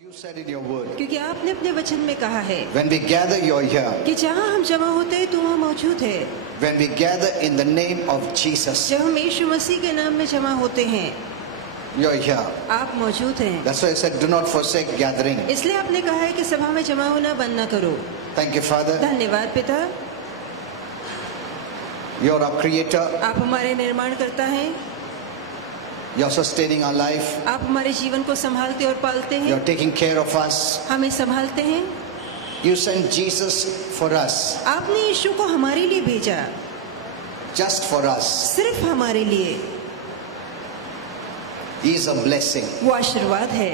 You said in your word, क्योंकि आपने अपने वचन में कहा है when we gather, you're here. कि जहाँ हम जमा होते हैं तुम वहाँ मौजूद है। When we gather in the name of Jesus, जब हम यीशु मसीह के नाम में जमा होते हैं you're here. आप मौजूद हैं। That's why I said, do not forsake gathering. इसलिए आपने कहा है कि सभा में जमा होना बंद न करो। Thank you, Father. धन्यवाद पिता, You're our creator. आप हमारे निर्माण करता हैं, You're sustaining our life. आप हमारे जीवन को संभालते और पालते हैं, You're taking care of us. हमें संभालते हैं। You sent Jesus for us, आपने यीशु को हमारे लिए भेजा, just for us. सिर्फ हमारे लिए। He is a blessing. वो आशीर्वाद है।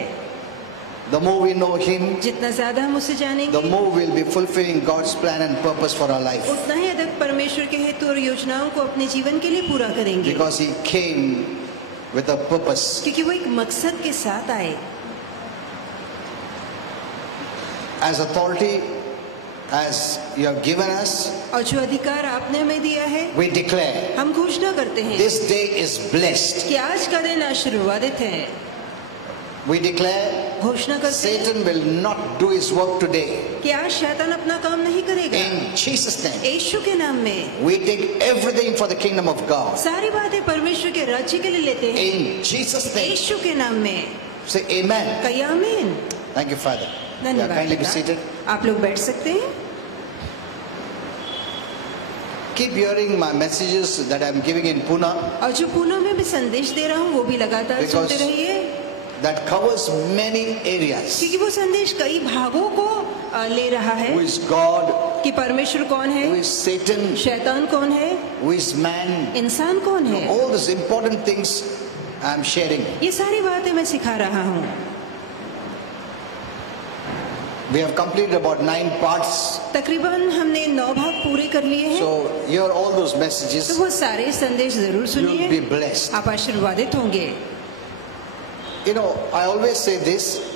The more we know Him, जितना ज्यादा हम उसे the जानेंगे more we'll be fulfilling God's plan and purpose for our life. उतना ही अधिक परमेश्वर के हेतु और योजनाओं को अपने जीवन के लिए पूरा करेंगे, Because He came with a purpose. क्योंकि वो एक मकसद के साथ आए। As authority, as you have given us, और जो अधिकार आपने हमें दिया है, we declare हम घोषणा करते हैं this day is blessed. कि आज का दिन आशीर्वादित है। We declare घोषणा करते हैं Satan will not do his work today. कि आज शैतान अपना काम नहीं करेगा। In Jesus' name, यीशु के नाम में we take everything for the kingdom of God. सारी बातें परमेश्वर के राज्य के लिए लेते हैं। In Jesus' name, यीशु के नाम में say amen. कहिए आमीन। Thank you, Father. Yeah, धन्यवाद kindly be पिता। seated. आप लोग बैठ सकते हैं। Keep hearing my messages that I'm giving in Pune. और जो पुणे में भी संदेश दे रहा हूँ वो भी लगातार Because सुनते रहिए, that covers many areas. क्योंकि वो संदेश कई भागों को ले रहा है Who is God? कि परमेश्वर कौन है, Who is Satan? शैतान कौन है, Who is man? इंसान कौन है। All these important things I'm sharing. ये सारी बातें मैं सिखा रहा हूँ। We have completed about 9 parts. तकरीबन हमने 9 भाग पूरे कर लिए हैं। So hear all those तो messages. वो सारे संदेश जरूर You'll सुनिए, be blessed. आप आशीर्वादित होंगे। You know, I always say this.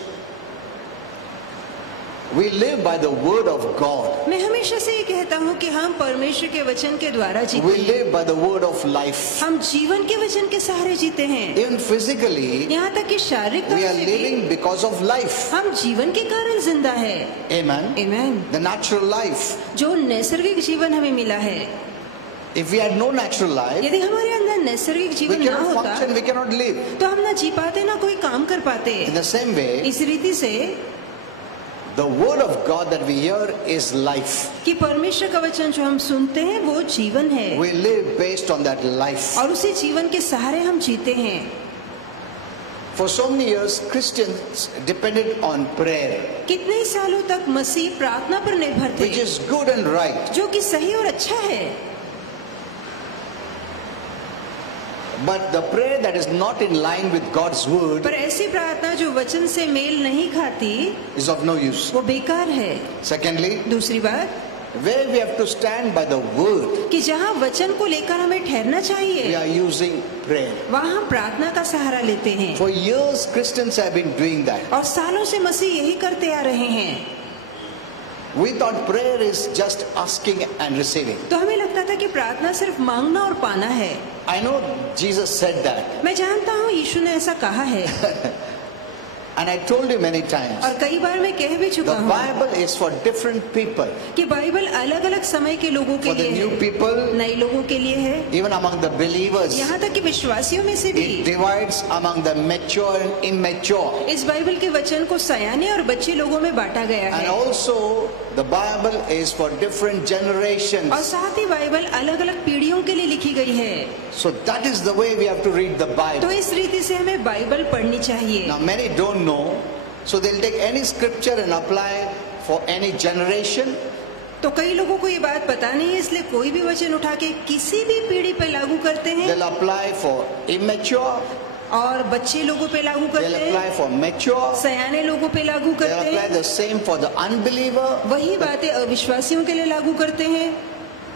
We live by the word of God. मैं हमेशा से ये कहता हूँ कि हम परमेश्वर के वचन के द्वारा जीते We हैं। live by the word of life. हम जीवन के वचन के सहारे जीते हैं। Even physically, यहाँ तक कि शारीरिक we तौर are से भी living because of life. हम जीवन के कारण जिंदा है। Amen. आमीन। The natural life. जो नैसर्गिक जीवन हमें मिला है, If we had no natural life, यदि हमारे अंदर नैसर्गिक we जीवन ना cannot होता function, we cannot live. तो हम ना जी पाते ना कोई काम कर पाते। In the same way, इस रीति से the word of God that we hear is life. कि परमेश्वर का वचन जो हम सुनते हैं वो जीवन है, We live based on that life. और उसी जीवन के सहारे हम जीते हैं। For so many years, Christians depended on prayer, कितने सालों तक मसीह प्रार्थना पर निर्भर which थे, is good and right. जो कि सही और अच्छा है। But the prayer that is not in line with God's word पर ऐसी प्रार्थना जो वचन से मेल नहीं खाती is of no use. वो बेकार है। Secondly, दूसरी बात, where we have to stand by the word, कि जहाँ वचन को लेकर हमें ठहरना we चाहिए are using prayer. वहाँ हम प्रार्थना का सहारा लेते हैं। For years, Christians have been doing that. और सालों से मसीह यही करते आ रहे हैं। We thought prayer is just asking and receiving. तो हमें लगता था कि प्रार्थना सिर्फ मांगना और पाना है। I know Jesus said that. मैं जानता हूँ यीशु ने ऐसा कहा है, And I told you many times. और कई बार मैं कह भी The चुका हूँ Bible is for different people. कि बाइबल अलग अलग समय के लोगों के For the लिए new है, people, नए लोगों के लिए है, even among the believers. यहाँ तक कि विश्वासियों में से भी। It divides among the mature and immature. इस बाइबल के वचन को सयाने और बच्चे लोगों में बांटा गया And है, also the Bible is for different और generations. साथ ही बाइबल अलग अलग पीढ़ियों के लिए लिखी गई है। So that is the way we have to read the तो Bible. इस रीति से हमें बाइबल पढ़नी चाहिए। Now many don't know, so they'll take any scripture and apply for any generation. तो कई लोगों को ये बात पता नहीं है, इसलिए कोई भी वचन उठा के किसी भी पीढ़ी पे लागू करते हैं, They'll apply for immature, और बच्चे लोगों पे लागू they'll करते हैं, apply for mature, सयाने लोगों पे लागू they'll करते apply हैं, the same for the unbeliever. वही बातें अविश्वासियों के लिए लागू करते हैं।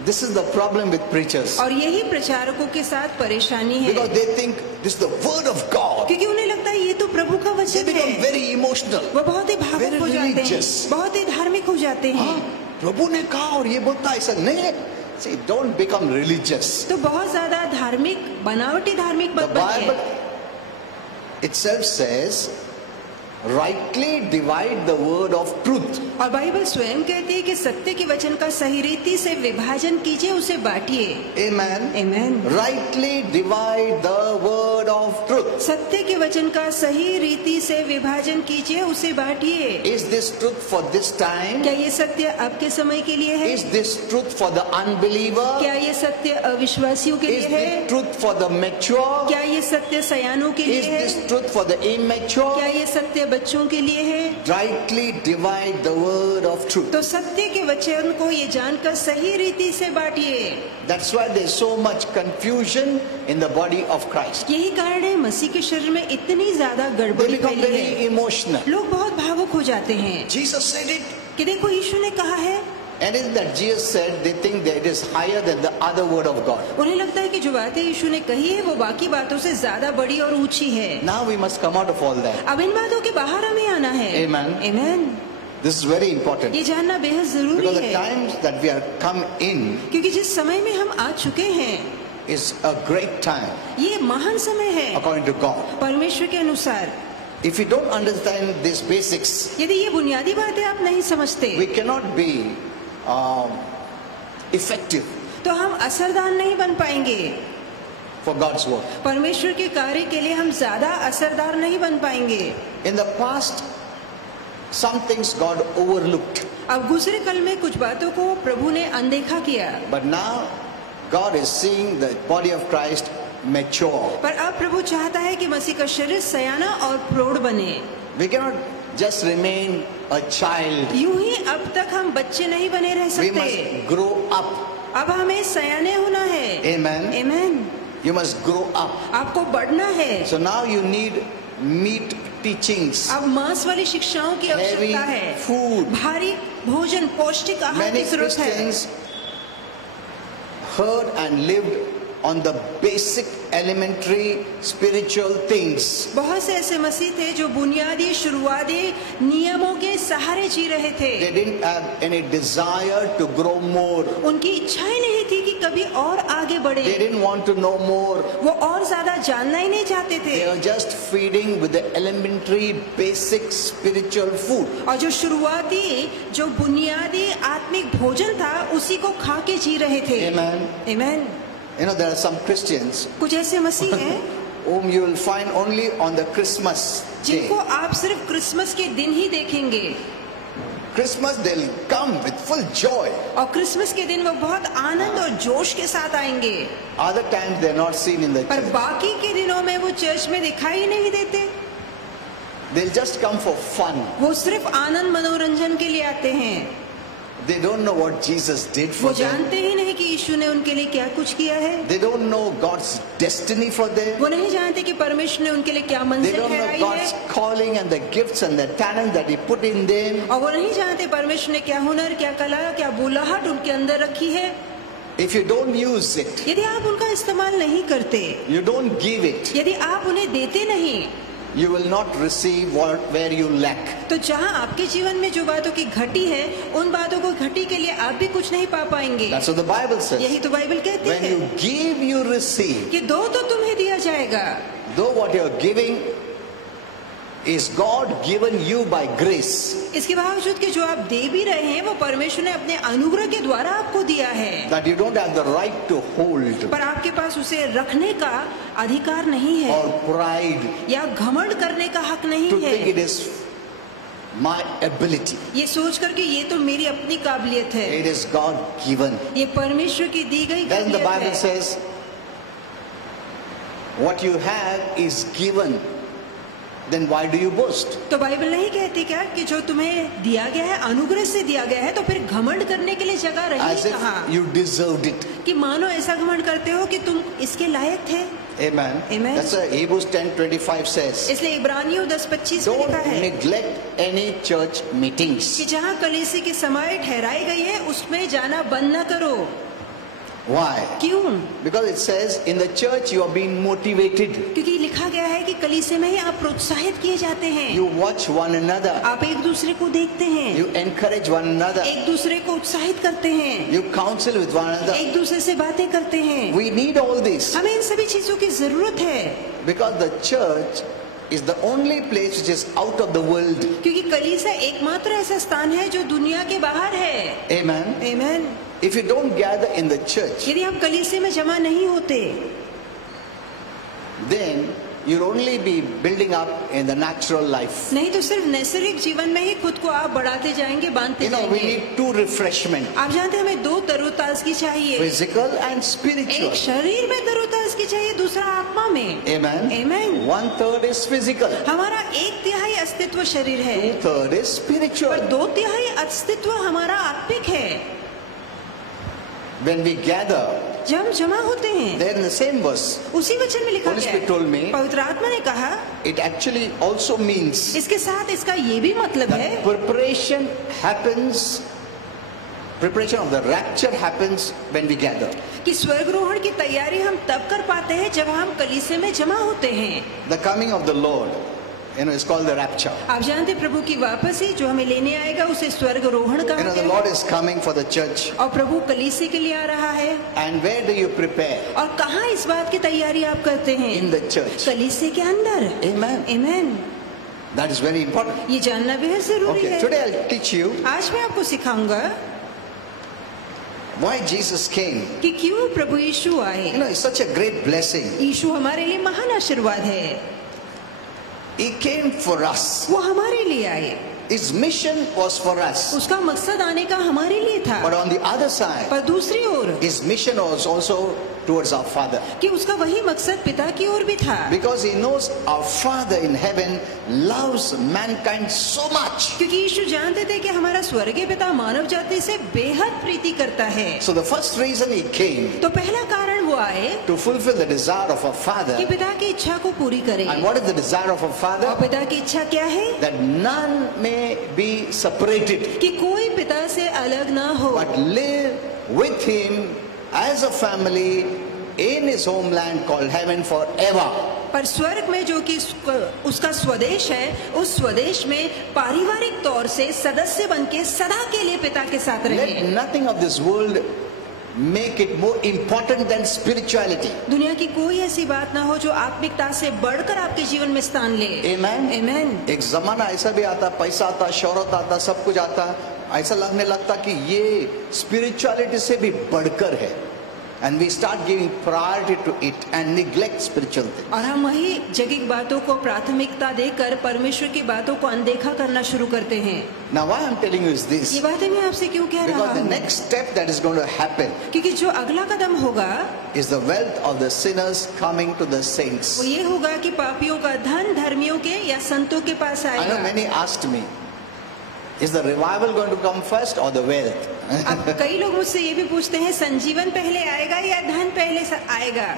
This is the problem with preachers. और यही प्रचारकों के साथ परेशानी है, Because they think this is the word of God. क्योंकि उन्हें लगता है ये तो प्रभु का They वचन become है। very emotional. वो बहुत ही भावुक Very हो जाते हैं, religious. बहुत ही धार्मिक हो जाते हैं। हाँ, प्रभु ने कहा और ये बोलता है, ऐसा नहीं है। See, don't become religious. तो बहुत ज्यादा धार्मिक, बनावटी धार्मिक The मत बनिए। Bible itself says rightly divide the word of truth. और बाइबल स्वयं कहती है कि सत्य के वचन का सही रीति से विभाजन कीजिए, उसे बांटिए। Amen. Amen. Rightly divide the word of truth. सत्य के वचन का सही रीति से विभाजन कीजिए, उसे बांटिए। Is this truth for this time? क्या ये सत्य आपके समय के लिए है? Is this truth for the unbeliever? क्या ये सत्य अविश्वासियों के Is लिए है? this truth for the mature? क्या ये सत्य सयानों के लिए Is है? this truth for the immature? क्या ये सत्य बच्चों के लिए है? Rightly divide the word of truth. तो सत्य के वचन को ये जानकर सही रीति से बांटिए। That's why there's so much confusion in the body of Christ. यही कारण है मसीह के शरीर में इतनी ज्यादा They गड़बड़ी become फैली very है। emotional. लोग बहुत भावुक हो जाते हैं Jesus said it. कि देखो यीशु ने कहा है। Anything that Jesus said, they think that it is higher than the other word of God. उन्हें लगता है कि जो बातें यीशु ने कही है वो बाकी बातों से ज्यादा बड़ी और ऊंची है। Now we must come out of all that. अब इन बातों के बाहर हमें आना है। Amen. Amen. This is very important. ये जानना बेहद जरूरी Because the है, times that we are come in क्योंकि जिस समय में हम आ चुके हैं is a great time ये महान समय है according to God. परमेश्वर के अनुसार। If you don't understand these basics, यदि ये बुनियादी बातें आप नहीं समझते we cannot be effective तो हम असरदार नहीं बन पाएंगे। for God's work. परमेश्वर के कार्य के लिए हम ज्यादा असरदार नहीं बन पाएंगे। In the past, some things God overlooked, अब गुजरे कल में कुछ बातों को प्रभु ने अनदेखा किया, but now God is seeing the body of Christ mature. पर अब प्रभु चाहता है कि मसीह का शरीर सयाना और प्रौढ़ बने। We cannot just remain a child. यूं ही अब तक हम बच्चे नहीं बने रह We सकते। must grow up. अब हमें सयाने होना है। Amen. Amen. You must grow up. आपको बढ़ना है। So now you need meat teachings, अब मांस वाली शिक्षाओं की heavy आवश्यकता है। food. भारी भोजन, पौष्टिक आहार Many की जरूरत है। Christians heard and lived on the basic elementary spiritual things. बहुत से ऐसे मसीह थे जो बुनियादी शुरुआती नियमों के सहारे जी रहे थे। They didn't have any desire to grow more. उनकी इच्छाएं नहीं थी कि कभी और आगे बढ़े। They didn't want to know more. वो और ज्यादा जानना ही नहीं चाहते थे। They were just feeding with the elementary basic spiritual food. और जो शुरुआती जो बुनियादी आत्मिक भोजन था उसी को खा के जी रहे थे। Amen. Amen. You know, there are some Christians कुछ ऐसे मसीह हैं whom you will find only on the Christmas day. जिनको आप सिर्फ क्रिसमस के दिन ही देखेंगे। Christmas, they'll come with full joy. और क्रिसमस के दिन वो बहुत आनंद और जोश के साथ आएंगे, Other times they're not seen in the पर church. बाकी के दिनों में वो चर्च में दिखाई नहीं देते। They'll just come for fun. वो सिर्फ आनंद मनोरंजन के लिए आते हैं। They don't know what Jesus did वो for them. जानते ही नहीं कि यीशु ने उनके लिए क्या कुछ किया है। They don't know God's destiny for them. वो नहीं जानते कि परमेश्वर ने उनके लिए क्या They मंजिल don't know ठहराई God's है, calling and the gifts and the talent that He put in them. और वो नहीं जानते परमेश्वर ने क्या हुनर, क्या कला, क्या बुलाहट उनके अंदर रखी है। If you don't use it, यदि आप उनका इस्तेमाल नहीं करते, you don't give it, यदि आप उन्हें देते नहीं, you will not receive where you lack. तो जहाँ आपके जीवन में जो बातों की घटी है, उन बातों को घटी के लिए आप भी कुछ नहीं पा पाएंगे। That's what the Bible says. यही तो बाइबल कहती When है you give, you receive. कि दो तो तुम्हें दिया जाएगा। Though what you are giving is God given you by grace. इसके बावजूद कि जो आप दे भी रहे हैं वो परमेश्वर ने अपने अनुग्रह के द्वारा आपको दिया है, That you don't have the right to hold. पर आपके पास उसे रखने का अधिकार नहीं है Or pride या घमंड करने का हक नहीं to think it है। is my ability. ये सोच कर कि ये तो मेरी अपनी काबिलियत है, It is God given. ये परमेश्वर की दी गई Then the काबिलियत Bible है। says, what you have is given. Then why do you boast? तो बाइबल नहीं कहती क्या कि जो तुम्हें दिया गया है अनुग्रह से दिया गया है तो फिर घमंड करने के लिए जगह रही As if कहाँ? you deserved it. कि मानो ऐसा घमंड करते हो कि तुम इसके लायक थे। Amen. Amen. That's why Hebrews 10:25 says, इसलिए इब्रानियों 10:25 में don't लिखा है neglect any church meetings. कि जहाँ कलीसिया की समाएं ठहराई गई है उसमें जाना बंद न करो। Why? क्यों? Because it says in the church you are being motivated. क्योंकि लिखा गया है कि कलीसिया में ही आप प्रोत्साहित किए जाते हैं, You watch one another. आप एक दूसरे को देखते हैं, You encourage one another. एक दूसरे को उत्साहित करते हैं, You counsel with one another. एक दूसरे से बातें करते हैं। We need all this हमें इन सभी चीजों की जरूरत है because the church is the only place which is out of the world. क्योंकि कलीसिया एकमात्र ऐसा स्थान है जो दुनिया के बाहर है। Amen. आमीन। If you don't gather in the church, यदि आप कलीसिया में जमा नहीं होते, then you'll only be building up in the natural life. नहीं तो सिर्फ नैसर्गिक जीवन में ही खुद को आप बढ़ाते जाएंगे, बांधते You know, we जाएंगे। need two refreshment, आप जानते हैं हमें दो तरोताजगी चाहिए, physical and spiritual. एक शरीर में तरोताजगी चाहिए, दूसरा आत्मा में। Amen. Amen. 1/3 is physical, हमारा 1/3 अस्तित्व शरीर है, 2/3 is पर spiritual. 2/3 अस्तित्व हमारा आत्मिक है। When we gather, जब हम जमा होते हैं, there in the same verse, उसी वचन में लिखा Holy गया Spirit told me, है, पवित्र आत्मा ने कहा, it actually also means इसके साथ इसका ये भी मतलब है that preparation of the rapture happens when we gather. कि स्वर्गरोहण की तैयारी हम तब कर पाते हैं जब हम कलीसिया में जमा होते हैं। The coming of the Lord, you know, is called the rapture. आप जानते हैं प्रभु की वापसी जो हमें लेने आएगा उसे स्वर्गरोहण You कहा know, the गया Lord है। is coming for the church. और प्रभु कलीसिया के लिए आ रहा है। And where do you prepare? और कहाँ इस बात की तैयारी आप करते हैं? In the church. कलीसिया के अंदर। Amen. आमीन। That is very important. ये जानना बेहद जरूरी Okay, है। today I'll teach you आज मैं आपको सिखाऊंगा why Jesus came. कि क्यों प्रभु यीशु You आए। know, it's such a great blessing. यीशु हमारे लिए महान आशीर्वाद है। He came for us. वो हमारे लिए आए, His mission was for us. उसका मकसद आने का हमारे लिए था। But on the other side, पर दूसरी ओर His mission was also towards our Father. कि उसका वही मकसद पिता की ओर भी था, Because He knows our Father in heaven loves mankind so much. क्योंकि यीशु जानते थे कि हमारा स्वर्गीय पिता मानव जाति से बेहद प्रीति करता है। So the first reason He came तो पहला कारण वो आए to fulfill the desire of our कि Father. पिता की इच्छा को पूरी करें। And what is the desire of our और Father? पिता की इच्छा क्या है? That none may be separated, कि कोई पिता से अलग ना हो, but live with Him as a family in His homeland called heaven forever. पर स्वर्ग में जो कि उसका स्वदेश है, उस स्वदेश में पारिवारिक तौर से सदस्य बनके सदा के लिए पिता के साथ Let रहे। nothing of this world make it more important than spirituality. दुनिया की कोई ऐसी बात ना हो जो आत्मिकता से बढ़कर आपके जीवन में स्थान ले। Amen. आमीन। एक जमाना ऐसा भी आता, पैसा आता, शोहरत आता, सब कुछ आता, ऐसा लगने लगता कि ये स्पिरिचुअलिटी से भी बढ़कर है, and we start giving priority to it and neglect spiritual things. और हम वही जगह बातों को प्राथमिकता देकर परमेश्वर की बातों को अनदेखा करना शुरू करते हैं। Now why I'm telling you is ये this, बातें मैं आपसे क्यों कह रहा because the हूँ? next step that is going to happen क्योंकि जो अगला कदम होगा is the wealth of the sinners coming to the saints. वो ये होगा कि पापियों का धन धर्मियों के या संतों के पास I know आएगा। many asked me, is the revival going to come first or the wealth? अब कई लोग मुझसे ये भी पूछते हैं, संजीवन पहले आएगा या धन पहले आएगा?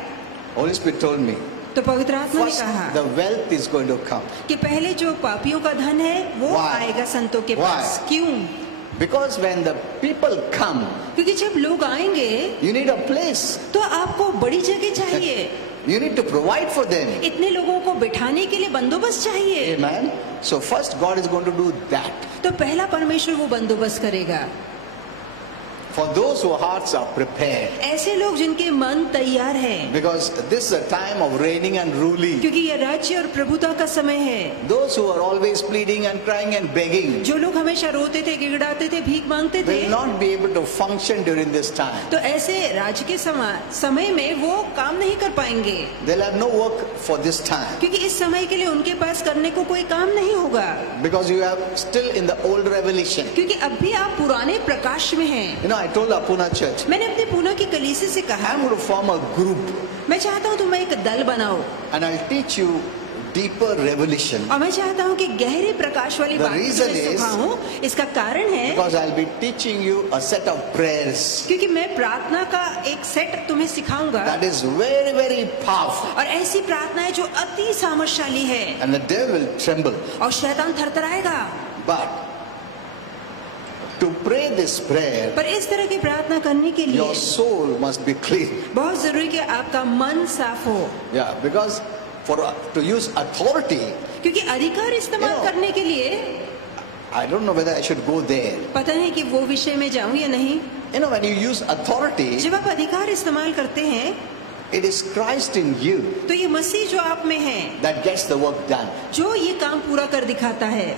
Holy Spirit told me, तो पवित्र आत्मा ने first कहा the wealth is going to come. कि पहले जो पापियों का धन है वो Why? आएगा संतों के Why? पास। क्यों? Because when the people come, क्योंकि जब लोग आएंगे you need a place. तो आपको बड़ी जगह चाहिए, You need to provide for them. इतने लोगों को बिठाने के लिए बंदोबस्त चाहिए। Amen. So first God is going to do that. तो पहला परमेश्वर वो बंदोबस्त करेगा। For those whose hearts are prepared. ऐसे लोग जिनके मन तैयार हैं, Because this is a time of reigning and ruling. क्योंकि ये राज्य और प्रभुता का समय है। Those who are always pleading and crying and begging जो लोग हमेशा रोते थे, गिड़गिड़ाते थे, भीख मांगते थे, will not be able to function during this time. तो ऐसे राज्य के समय में वो काम नहीं कर पाएंगे, They'll have no work for this time. क्योंकि इस समय के लिए उनके पास करने को कोई काम नहीं होगा, Because you are still in the old revelation. क्योंकि अब भी आप पुराने प्रकाश में हैं। You know, I told Apuna Church, मैंने अपने पूना की कलीसिया से कहा, I'm going to form a group मैं चाहता हूँ तुम एक दल बनाओ and I'll teach you deeper revelation. और मैं चाहता हूँ कि गहरे प्रकाश वाली The बात reason तुम्हें is- सिखाऊं। इसका कारण है Because I'll be teaching you a set of prayers क्योंकि मैं प्रार्थना का एक सेट तुम्हें सिखाऊंगा, that is very, very powerful. और ऐसी प्रार्थना है जो अति सामर्थ्यशाली है, And the devil will tremble. और शैतान थरथराएगा। But to pray this prayer, पर इस तरह की प्रार्थना करने के लिए your soul must be clean. बहुत जरूरी कि आपका मन साफ हो, Yeah, because to use authority, क्योंकि अधिकार इस्तेमाल You know- करने के लिए I don't know whether I should go there. पता नहीं कि वो विषय में जाऊं या नहीं। You know, when you use authority, जब आप अधिकार इस्तेमाल करते हैं It is Christ in you तो ये मसीह जो आप में है, that gets the work done. जो ये काम पूरा कर दिखाता है।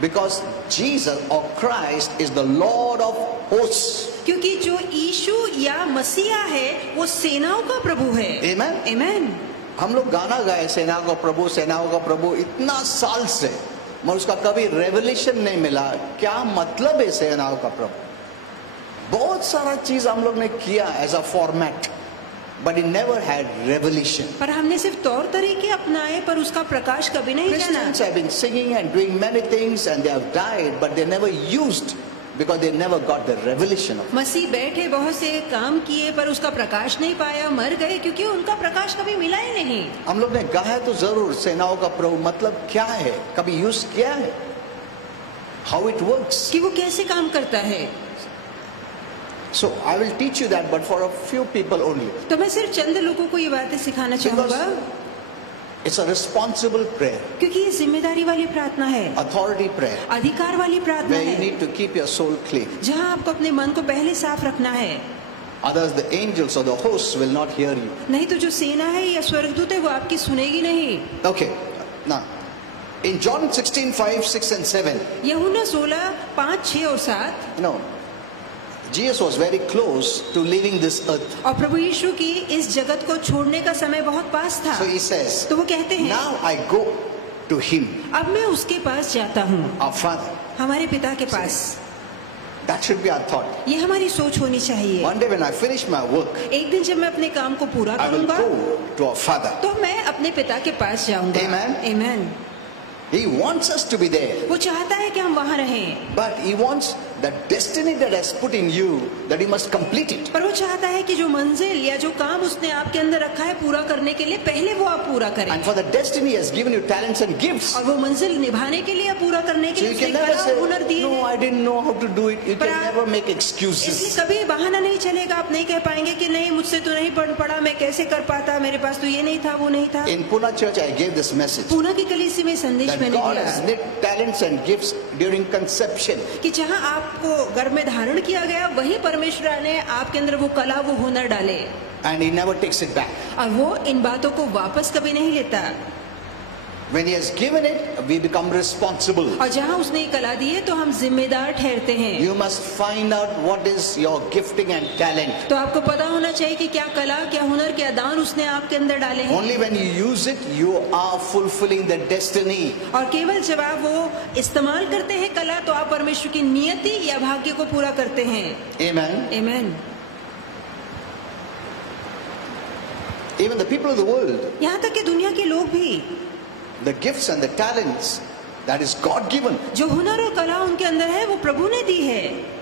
Because Jesus or Christ is the Lord of hosts. क्योंकि जो यीशु या मसीहा है वो सेनाओं का प्रभु है। Amen. आमीन। हम लोग गाना गाए सेनाओं का प्रभु, सेनाओं का प्रभु, इतना साल से, मगर उसका कभी रेवलेशन नहीं मिला क्या मतलब है सेनाओं का प्रभु। बहुत सारा चीज हम लोग ने किया as a format, but it never had revelation. पर हमने सिर्फ तौर तरीके अपनाए पर उसका प्रकाश कभी नहीं जाना। Christians have been singing and doing many things and they have died, but they never used because they never got the revelation of it. मसीह बैठे बहुत से काम किए पर उसका प्रकाश नहीं पाया, मर गए क्योंकि उनका प्रकाश कभी मिला ही नहीं। हम लोग ने गाया तो जरूर सेनाओं का प्रभु मतलब क्या है, कभी यूज किया है, how it works. कि वो कैसे काम करता है। So I will teach you that, but for a few people only. तो मैं सिर्फ चंद लोगों को ये बातें सिखाना चाहूंगा It's a responsible prayer, क्योंकि ये जिम्मेदारी वाली प्रार्थना है, authority prayer, अधिकार वाली प्रार्थना where you है, need to keep your soul clean. जहाँ आपको अपने मन को पहले साफ रखना है। Others, the angels or the hosts will not hear you. नहीं तो जो सेना है या स्वर्गदूत है वो आपकी सुनेगी नहीं। Okay, now in John 16:5, 6 and 7, यूहन्ना 16:5, 6 और 7, you know, Jesus was very close to leaving this earth. और प्रभु यीशु की इस जगत को छोड़ने का समय बहुत पास था। So he says, तो वो कहते हैं, now I go to him, अब मैं उसके पास जाता हूँ, our Father. हमारे पिता के पास। That should be our thought. ये हमारी सोच होनी चाहिए। One day when I finish my work, एक दिन जब मैं अपने काम को पूरा I will करूंगा go to our Father. तो मैं अपने पिता के पास जाऊंगा। Amen. आमीन। He wants us to be there, वो चाहता है कि हम वहाँ रहें, but he wants the destiny that has put in you, that you must complete it. पर वो चाहता है कि जो मंजिल या जो काम उसने आपके अंदर रखा है पूरा करने के लिए पहले वो आप पूरा करें। And for the destiny he has given you talents and gifts. और वो मंजिल निभाने के लिए, पूरा करने के So लिए you उसने can never कला say, और हुनर दिए no, हैं। I didn't know how to do it. You पर can आप- never make इसलिए excuses. कभी बहाना नहीं चलेगा। आप नहीं कह पाएंगे कि नहीं मुझसे तो नहीं पढ़ पड़ा, मैं कैसे कर पाता, मेरे पास तो ये नहीं था, वो नहीं था। In Pune Church, I gave this message Poona की कलीसी में संदेश that मैंने God दिया has knit talents and gifts during conception. कि जहाँ आपको गर्भ में धारण किया गया वही परमेश्वर ने आपके अंदर वो कला, वो हुनर डाले, And he never takes it back. और वो इन बातों को वापस कभी नहीं लेता। When he has given it, we become responsible. और जहाँ उसने ये कला दी है तो हम जिम्मेदार ठहरते हैं। You must find out what is your gifting and talent. तो आपको पता होना चाहिए कि क्या कला, क्या हुनर, क्या दान उसने आपके अंदर डाले हैं। Only when you use it, you are fulfilling the destiny. और केवल जब आप वो इस्तेमाल करते हैं कला तो आप परमेश्वर की नियति या भाग्य को पूरा करते हैं। Amen. आमीन। Even the people of the world, यहाँ तक कि दुनिया के लोग भी, the gifts and the talents, that is God given. जो हुनर और कला उनके अंदर है वो प्रभु ने दी है।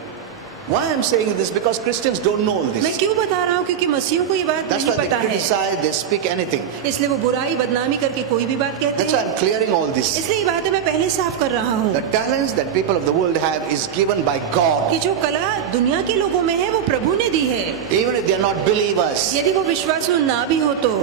Why I am saying this? Because Christians don't know मैं this. क्यों बता रहा हूँ? क्योंकि मसीहों को ये बात That's नहीं why they पता है, criticize, they speak anything. इसलिए वो बुराई बदनामी करके कोई भी बात कहते That's why हैं। I'm clearing all this. इसलिए ये बातें मैं पहले साफ कर रहा हूँ The talents that people of the world have is given by God. कि जो कला दुनिया के लोगों में है वो प्रभु ने दी है। Even if they are not believers, यदि वो विश्वासु ना भी हो तो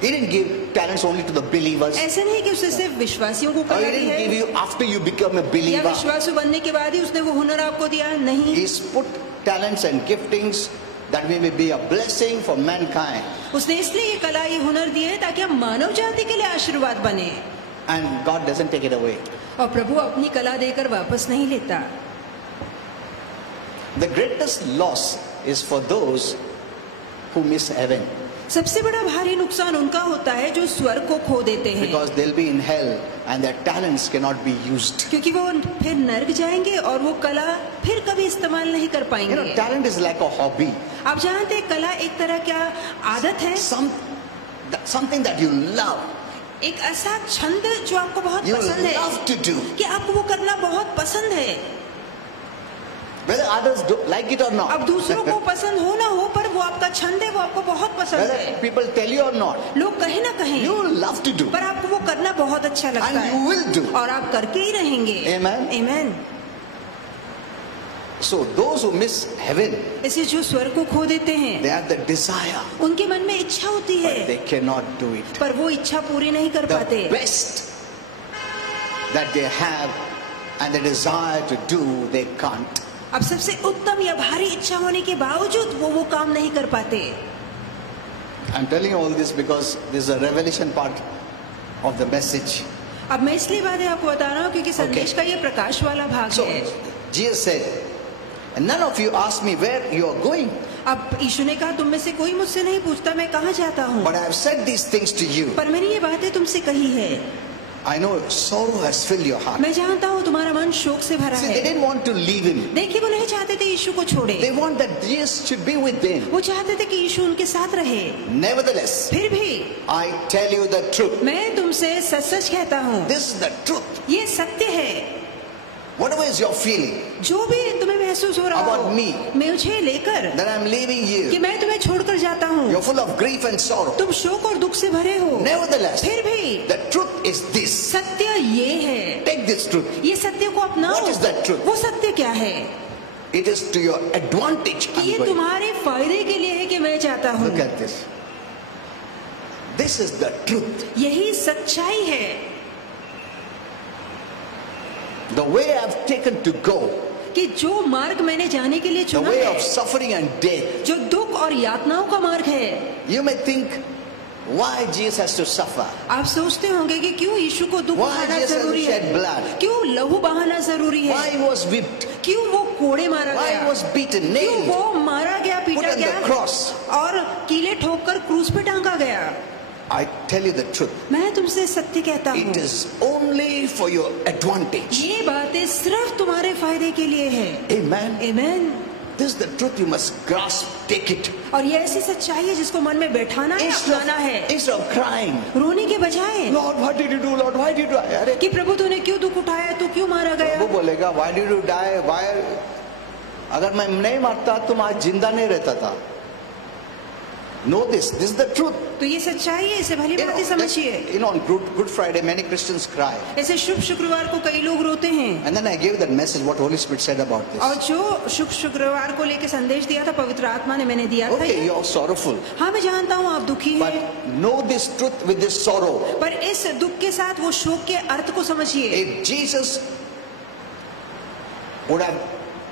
He didn't give talents only to the believers. ऐसा नहीं कि उसने सिर्फ विश्वासियों को Or कला He दी didn't give है you after you become a या believer. विश्वासु बनने के बाद ही उसने वो हुनर आपको दिया, नहीं। He's put talents and giftings that we may be a blessing for mankind. उसने इसलिए ये कला, ये हुनर दिए हैं ताकि हम मानव जाति के लिए आशीर्वाद बने, And God doesn't take it away. और प्रभु अपनी कला देकर वापस नहीं लेता। The greatest loss is for those who miss heaven. सबसे बड़ा भारी नुकसान उनका होता है जो स्वर्ग को खो देते हैं, Because they'll be in hell and their talents cannot be used. क्योंकि वो फिर नर्क जाएंगे और वो कला फिर कभी इस्तेमाल नहीं कर You know, पाएंगे। talent is like a hobby. आप जानते हैं कला एक तरह क्या आदत है, Something that you love. एक ऐसा छंद जो आपको बहुत You पसंद है, love to do. कि आपको वो करना बहुत पसंद है। Whether others don't like it or not. अब दूसरों को पसंद हो ना हो पर वो आपका छंद है, वो आपको बहुत पसंद Whether है। people tell you or not. लोग कहे ना कहें, You love to do. पर आपको वो करना बहुत अच्छा लगता And you है will do. और आप करके ही रहेंगे। Amen. आमीन। So those who miss heaven, ऐसे जो स्वर्ग को खो देते हैं, they have the desire, उनके मन में इच्छा होती है but they cannot do it. पर वो इच्छा पूरी नहीं कर पाते। The best that they have and the desire to do, they can't. अब सबसे उत्तम या भारी इच्छा होने के बावजूद वो काम नहीं कर पाते। I'm telling you all this because this is a revelation part of the message. अब मैं इसलिए बातें आपको बता रहा हूँ क्योंकि संदेश का ये प्रकाश वाला भाग So है। Jesus said, and none of you ask me where you are going, अब यीशु ने कहा, तुम में से कोई मुझसे नहीं पूछता मैं कहाँ जाता हूँ, but I have said these things to you. पर मैंने ये बातें तुमसे कही है। I know sorrow has filled your heart. मैं जानता हूँ तुम्हारा मन शोक से भरा See, they है। didn't want to leave him. देखिए वो नहीं चाहते थे यीशु को छोड़े, They want that Jesus should be with them. वो चाहते थे कि यीशु उनके साथ रहे। Nevertheless, फिर भी I tell you the truth. मैं तुमसे सच सच कहता हूँ, This is the truth. ये सत्य है। Whatever is your feeling जो भी तुम्हें महसूस हो रहा About हो me. मुझे लेकर that I'm leaving कि you, मैं तुम्हें छोड़कर जाता हूँ, you're full of grief and sorrow. तुम शोक और दुख से भरे हो, Nevertheless, फिर भी the truth is this. सत्य ये है। Take this truth. ये सत्य को अपनाओ। What is that truth? वो सत्य क्या है? It is to your advantage. कि I'm ये going. तुम्हारे फायदे के लिए है कि मैं चाहता हूँ। Look at this. This is the truth. यही सच्चाई है The way I've taken to go, कि जो मार्ग मैंने जाने के लिए the चुना way है, of suffering and death. जो दुख और यातनाओं का मार्ग है। You may think, why Jesus has to suffer? आप सोचते होंगे कि क्यों यीशु को दुख Why बहाना Jesus has to जरूरी shed है, blood? क्यों लहू बहाना जरूरी है, Why he was whipped? क्यों वो कोड़े मारा Why गया, he was beaten, क्यों nailed, वो मारा गया, put पीटा on the गया cross? और कीले ठोककर क्रूस पे टांगा गया। I tell you the truth. मैं तुमसे सत्य कहता हूँ, It is only for your advantage. ये बातें सिर्फ तुम्हारे फायदे के लिए है। Amen. आमीन। This is the truth. You must grasp, take it. और ये ऐसी सच्चाई है जिसको मन में बैठाना है, अपनाना है, Instead of crying, रोने के बजाय Lord, what did you do? Lord, why did you die? अरे कि प्रभु तूने क्यों दुख उठाया, तू क्यों मारा गया। वो बोलेगा, why did you die? Why? अगर मैं नहीं मरता तुम आज जिंदा नहीं रहता था. Know this. This is the truth. तो ये सच्चाई है, इसे भली भांति समझिए। You know, on Good Friday, many Christians cry. ऐसे शुभ शुक्रवार को कई लोग रोते हैं, And then I gave that message, what Holy Spirit said about और this. जो शुभ शुक्रवार को लेके संदेश दिया था पवित्र आत्मा ने मैंने दिया था Okay, ये। you're sorrowful. हाँ मैं जानता हूँ आप दुखी But हैं, know this truth with this sorrow. पर इस दुख के साथ वो शोक के अर्थ को समझिए। If Jesus would have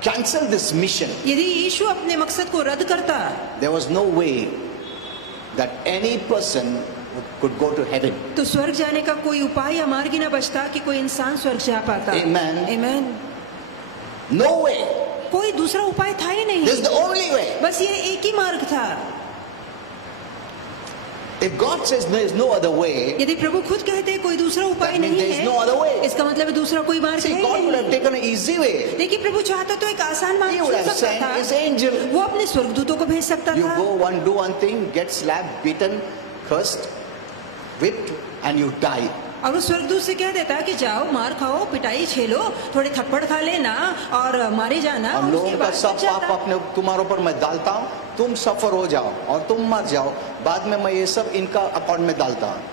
cancelled this mission, यदि यीशु अपने मकसद को रद्द करता there was no way that any person could go to heaven. तो स्वर्ग जाने का कोई उपाय या मार्ग ही न बचता कि कोई इंसान स्वर्ग जा पाता। Amen. आमीन। No way. कोई दूसरा उपाय था ही नहीं, This is the only way. बस ये एक ही मार्ग था। If God says there is no other way, यदि प्रभु खुद कहते हैं कोई दूसरा उपाय that means नहीं there is है, no other way. इसका मतलब है दूसरा कोई मार्ग See, है God ही would have नहीं। taken an easy way. देखिए प्रभु चाहता तो एक आसान He मार्ग would चुन have सकता sent his था, angel. वो अपने स्वर्गदूतों को भेज सकता You था। go do one thing, get slapped, beaten, cursed, whipped, and you die. और वो स्वर्गदूत से कह देता कि जाओ मार खाओ, पिटाई झेलो, थोड़े थप्पड़ खा लेना और मारे जाना, हम और उसके लोगों का बाद सब बच जाता। पाप अपने तुम्हारे ऊपर मैं डालता हूँ, तुम सफर हो जाओ और तुम मर जाओ, बाद में मैं ये सब इनका अकाउंट में डालता हूँ.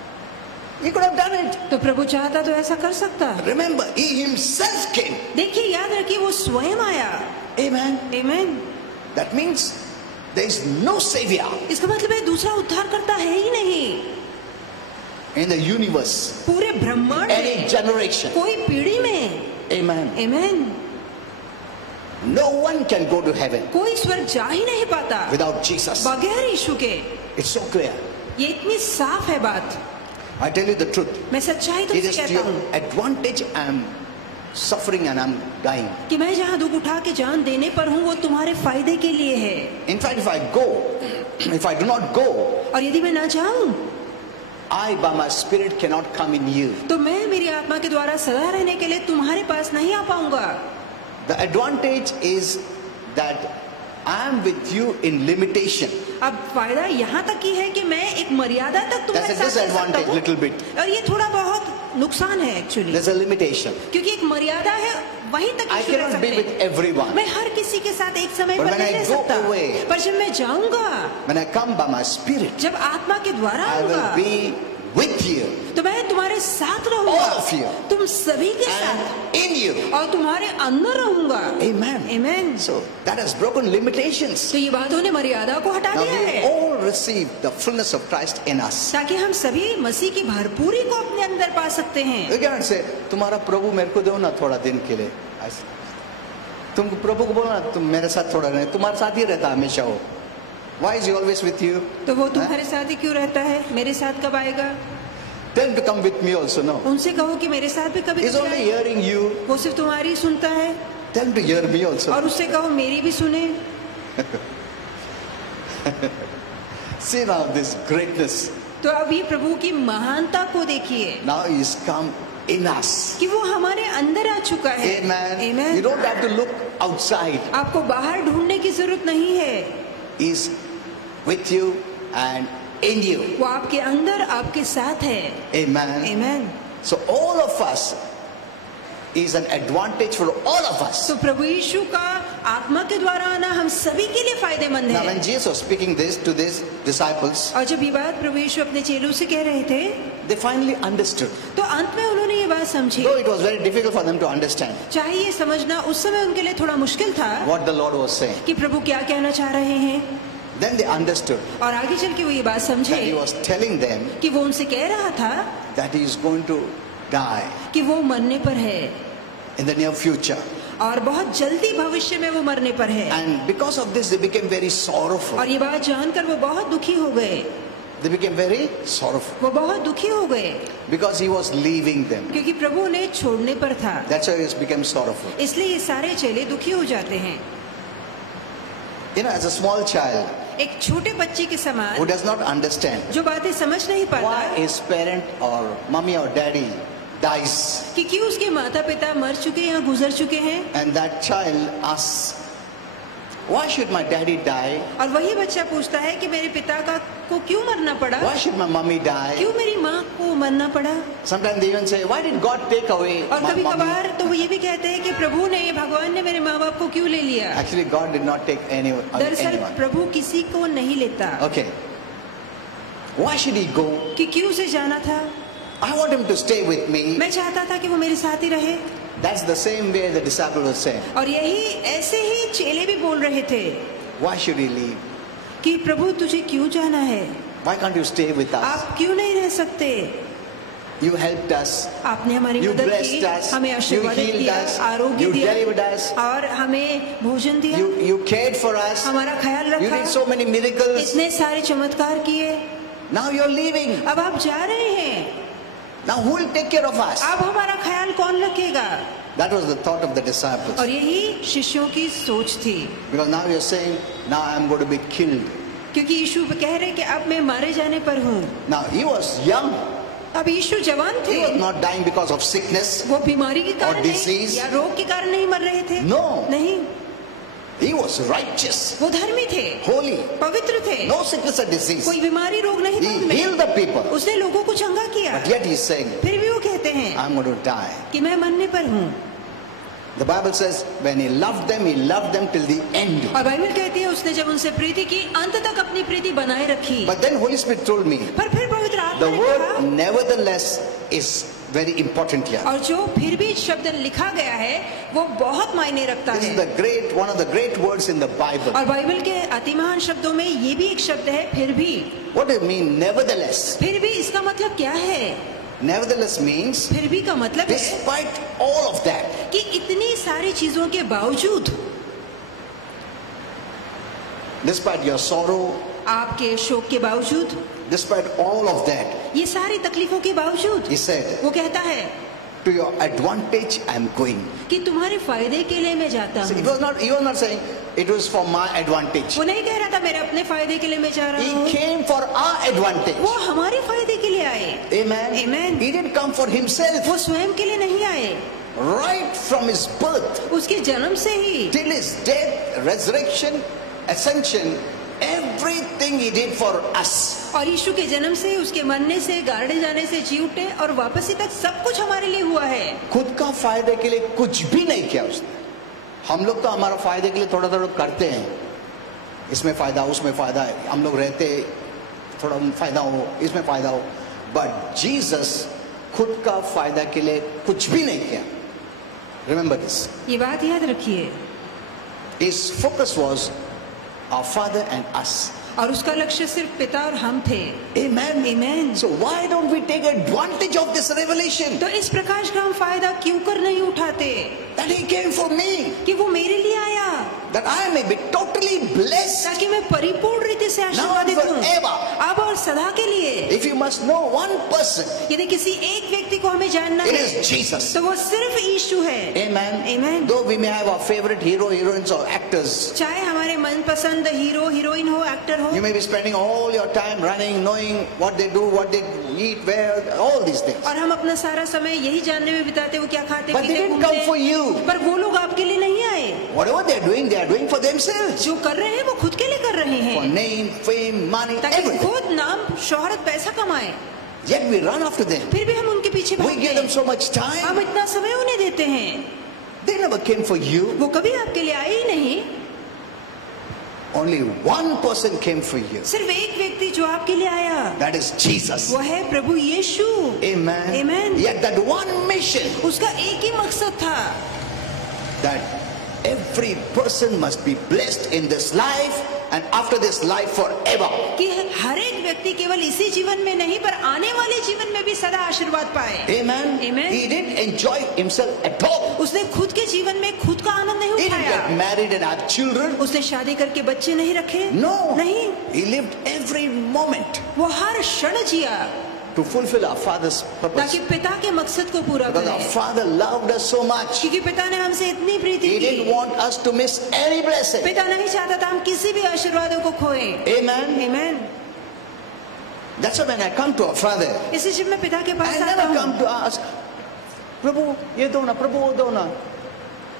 He could have done it. तो प्रभु चाहता तो ऐसा कर सकता। Remember, he himself came. देखिए याद रखिए वो स्वयं आया। Amen. आमीन। That means there is no savior इसका मतलब है दूसरा उद्धार करता है ही नहीं in the universe, पूरे ब्रह्मांड any में, generation. कोई पीढ़ी में। Amen. आमीन। No one can go to heaven कोई स्वर्ग जा ही नहीं पाता without Jesus. बगैर यीशु के। It's so clear. ये इतनी साफ है बात। I tell you the truth. मैं सच्चाई It तुमसे is to कहता your हूँ advantage. I'm suffering and I'm dying. कि मैं जहाँ दुख उठा के जान देने पर हूँ वो तुम्हारे फायदे के लिए है। In fact, if I do not go, और यदि मैं ना जाऊँ I by my spirit cannot come in you. तो मैं मेरी आत्मा के द्वारा सदा रहने के लिए तुम्हारे पास नहीं आ पाऊंगा। The advantage is that I am with you in limitation. अब फायदा यहाँ तक ही है कि मैं एक मर्यादा तक तुम्हारे That's a साथ रह सकता disadvantage, हूँ। little bit. और ये थोड़ा बहुत नुकसान है एक्चुअली, There's a limitation. क्योंकि एक मर्यादा है, वहीं तक I यीशु रह cannot be सकते with हैं। everyone. मैं हर किसी के साथ एक समय But पर when नहीं I रह go सकता, away, पर जब मैं जाऊंगा, When I come by my spirit, जब आत्मा के द्वारा I will आऊंगा, be with you तो मैं तुम्हारे साथ रहूंगा, All of you. तुम सभी के साथ, and in you. और तुम्हारे अंदर रहूंगा। Amen. आमीन। So that has broken limitations. तो ये बातों ने मर्यादा को हटा Now दिया we है, all receive the fullness of Christ in us. ताकि हम सभी मसीह की भरपूरी को अपने अंदर पा सकते हैं। You cannot say, तुम्हारा प्रभु मेरे को दो ना थोड़ा दिन के लिए. तुम प्रभु को बोलो ना तुम मेरे साथ थोड़ा रहे, तुम्हारे साथ ही रहता हमेशा वो. Why is he always with you? तो वो तुम्हारे साथ ही क्यों रहता है? मेरे साथ कब आएगा? Tell him to come with me also. No. उनसे कहो कि मेरे साथ भी कभी He's only आए। hearing you. वो सिर्फ तुम्हारी ही सुनता है। Tell him to hear me also. और उससे कहो मेरी भी सुने। See now this greatness. तो अब ये प्रभु की महानता को देखिए Now he's come in us. कि वो हमारे अंदर आ चुका है। Amen. Amen। You don't have to look outside. आपको बाहर ढूंढने की जरूरत नहीं है। He's with you and in you. वो आपके अंदर आपके साथ है। Amen. Amen। So all of us is an advantage for all of us. तो प्रभु यीशु का आत्मा के द्वारा आना हम सभी के लिए फायदेमंद Now when है। Jesus was speaking this to these disciples, और जब ये बात प्रभु यीशु अपने चेलों से कह रहे थे they finally understood. तो अंत में उन्होंने ये बात समझी। Though it was very difficult for them to understand चाहे ये समझना उस समय उनके लिए थोड़ा मुश्किल था what the Lord was saying. कि प्रभु क्या कहना चाह रहे हैं, Then they understood और आगे चल के वो ये बात समझे that he was telling them कि वो उनसे कह रहा था that he is going to die कि वो मरने पर है in the near future. और बहुत जल्दी भविष्य में वो मरने पर है। And because of this they became very sorrowful. और ये बात जानकर वो बहुत दुखी हो गए। They became very sorrowful वो बहुत दुखी हो गए because he was leaving them. क्योंकि प्रभु उन्हें छोड़ने पर था। That's why he became sorrowful. इसलिए ये सारे चेले दुखी हो जाते हैं। You know, as a small child एक छोटे बच्चे के who समान does not understand जो बातें समझ नहीं why पाता his parent or mommy or daddy dies, कि क्यों उसके माता पिता मर चुके या गुजर चुके हैं, and that child asks, why should my daddy die? और वही बच्चा पूछता है कि मेरे पिता का को क्यों मरना पड़ा, Why should my mommy die? क्यों मेरी माँ को मरना पड़ा। Sometimes they even say, why did God take away और my कभी mommy? कभार तो वो ये भी कहते हैं कि प्रभु ने भगवान ने मेरे माँ बाप को क्यों ले लिया। Actually, God did not take दरअसल anyone. प्रभु किसी को नहीं लेता। Okay. Why should he go? कि क्यों उसे जाना था। I want him to stay with me. मैं चाहता था कि वो मेरे साथ ही रहे। That's the same way the disciple was saying. और यही ऐसे ही चेले भी बोल रहे थे Why should he leave? कि प्रभु तुझे क्यों जाना है, Why can't you stay with us? आप क्यों नहीं रह सकते। You helped us. आपने हमारी You मदद blessed की, us. हमें You आशीर्वाद healed दिया, us. आरोग्य You दिया delivered us. और हमें भोजन दिया, You cared for us. हमारा ख्याल You रखा, did so many miracles. इतने सारे चमत्कार किए। Now you're leaving. अब आप जा रहे हैं, Now who will take care of us? अब हमारा ख्याल कौन रखेगा। That was the thought of the disciples. और यही शिष्यों की सोच थी, Because now you're saying, now I'm going to be killed. क्योंकि यीशु कह रहे कि अब मैं मारे जाने पर हूँ। Now he was young. अब यीशु जवान He थे, was not dying because of sickness. वो बीमारी के कारण नहीं disease. या रोग के कारण नहीं मर रहे थे। No. नहीं, He was righteous, वो धर्मी थे, holy. पवित्र थे, No sickness or disease. कोई बीमारी रोग नहीं था He उनमें। healed the people. उसने लोगों को चंगा किया, But yet he's saying, फिर भी वो कहते हैं I'm going to die. कि मैं मरने पर हूँ। The Bible says, when he loved them till the end. और बाइबल कहती है उसने जब उनसे प्रीति की अंत तक अपनी प्रीति बनाए रखी। But then Holy Spirit told me, पर फिर पवित्र आत्मा the ने word कहा, nevertheless is very important here. और जो फिर भी शब्द लिखा गया है वो बहुत मायने रखता This is है। one of the great words in the Bible. और बाइबल के अति महान शब्दों में ये भी एक शब्द है, फिर भी। What do you mean, nevertheless? फिर भी इसका मतलब क्या है? Nevertheless means, फिर भी का मतलब है despite all of that, कि इतनी सारी चीजों के बावजूद, despite your sorrow, आपके शोक के बावजूद, despite all of that, ये सारी तकलीफों के बावजूद, he said, वो कहता है to your advantage I am going. कि तुम्हारे फायदे के लिए मैं जाता So हूँ। he was not saying it was for my advantage. वो नहीं कह रहा था मेरे अपने फायदे के लिए मैं जा रहा He हूँ, came for our advantage. वो हमारे फायदे के लिए आए। Amen. Amen. He didn't come for himself. वो स्वयं के लिए नहीं आए, Right from his birth उसके जन्म से ही till his death, resurrection, ascension, everything he did for us. और यीशु के जन्म से, उसके मरने से, गाड़े जाने से, जी उठे और वापसी तक सब कुछ हमारे लिए हुआ है। खुद का फायदे के लिए कुछ भी नहीं किया उसने। हम लोग तो हमारा फायदे के लिए थोड़ा थोड़ा करते हैं, इसमें फायदा उसमें फायदा है, हम लोग रहते थोड़ा फायदा हो इसमें फायदा हो, बट जीसस खुद का फायदा के लिए कुछ भी नहीं किया। रिमेंबर दिस, ये बात याद रखिए। His focus was our father and us. और उसका लक्ष्य सिर्फ पिता और हम थे। Amen. Amen. So why don't we take advantage of this revelation तो इस प्रकाश का हम फायदा क्यों कर नहीं उठाते that he came for me, कि वो मेरे लिए आया, that I may be totally blessed, ताकि मैं परिपूर्ण रीति आशीर्वादित हूँ forever. अब और सदा के लिए। If you must know one person, यदि किसी एक व्यक्ति को हमें जानना it है is Jesus. तो वो सिर्फ यीशु है। Amen. Amen. Though we may have our favorite hero, heroines or actors, चाहे हमारे मनपसंद हीरो हीरोइन हो, एक्टर हो, you may be spending all your time running, knowing what they do, what they eat, where, all these things. और हम अपना सारा समय यही जानने में बिताते वो क्या खाते But they पीते didn't come for घूमते, you. पर वो लोग आपके लिए नहीं आए। Whatever they are doing for themselves. जो कर रहे हैं वो खुद के लिए कर रहे For हैं, name, fame, money, ताकि everything. खुद नाम शोहरत पैसा कमाए। Yet we run after them. फिर भी हम उनके पीछे We भागते give them हैं, so much हम time. इतना समय उन्हें देते हैं, They never came for you. वो कभी आपके लिए आए ही नहीं। Only one person came for you. सिर्फ एक व्यक्ति जो आपके लिए आया That is Jesus. वो है प्रभु यीशु। Amen. Amen. Yet that one mission, उसका एक ही मकसद था that every person must be blessed in this life and after this life forever. कि हर एक व्यक्ति केवल इसी जीवन में नहीं पर आने वाले जीवन में भी सदा आशीर्वाद पाए। Amen. Amen. He didn't enjoy himself at all. उसने खुद के जीवन में खुद का आनंद नहीं He didn't get उठाया, married and have children. उसने शादी करके बच्चे नहीं रखे, No. नहीं, He lived every moment वो हर क्षण जिया to fulfill our Father's purpose. ताकि पिता के मकसद को पूरा Because our करे। Father loved us so much. क्योंकि पिता ने हमसे इतनी प्रीति He didn't की, want us to miss any blessing. पिता नहीं चाहता था हम किसी भी आशीर्वादों को खोएं। Amen. Amen. That's why when I come to our Father, इसलिए जब मैं पिता के I पास आता never हूँ, come to ask, Prabhu, ye do na, Prabhu, wo do na.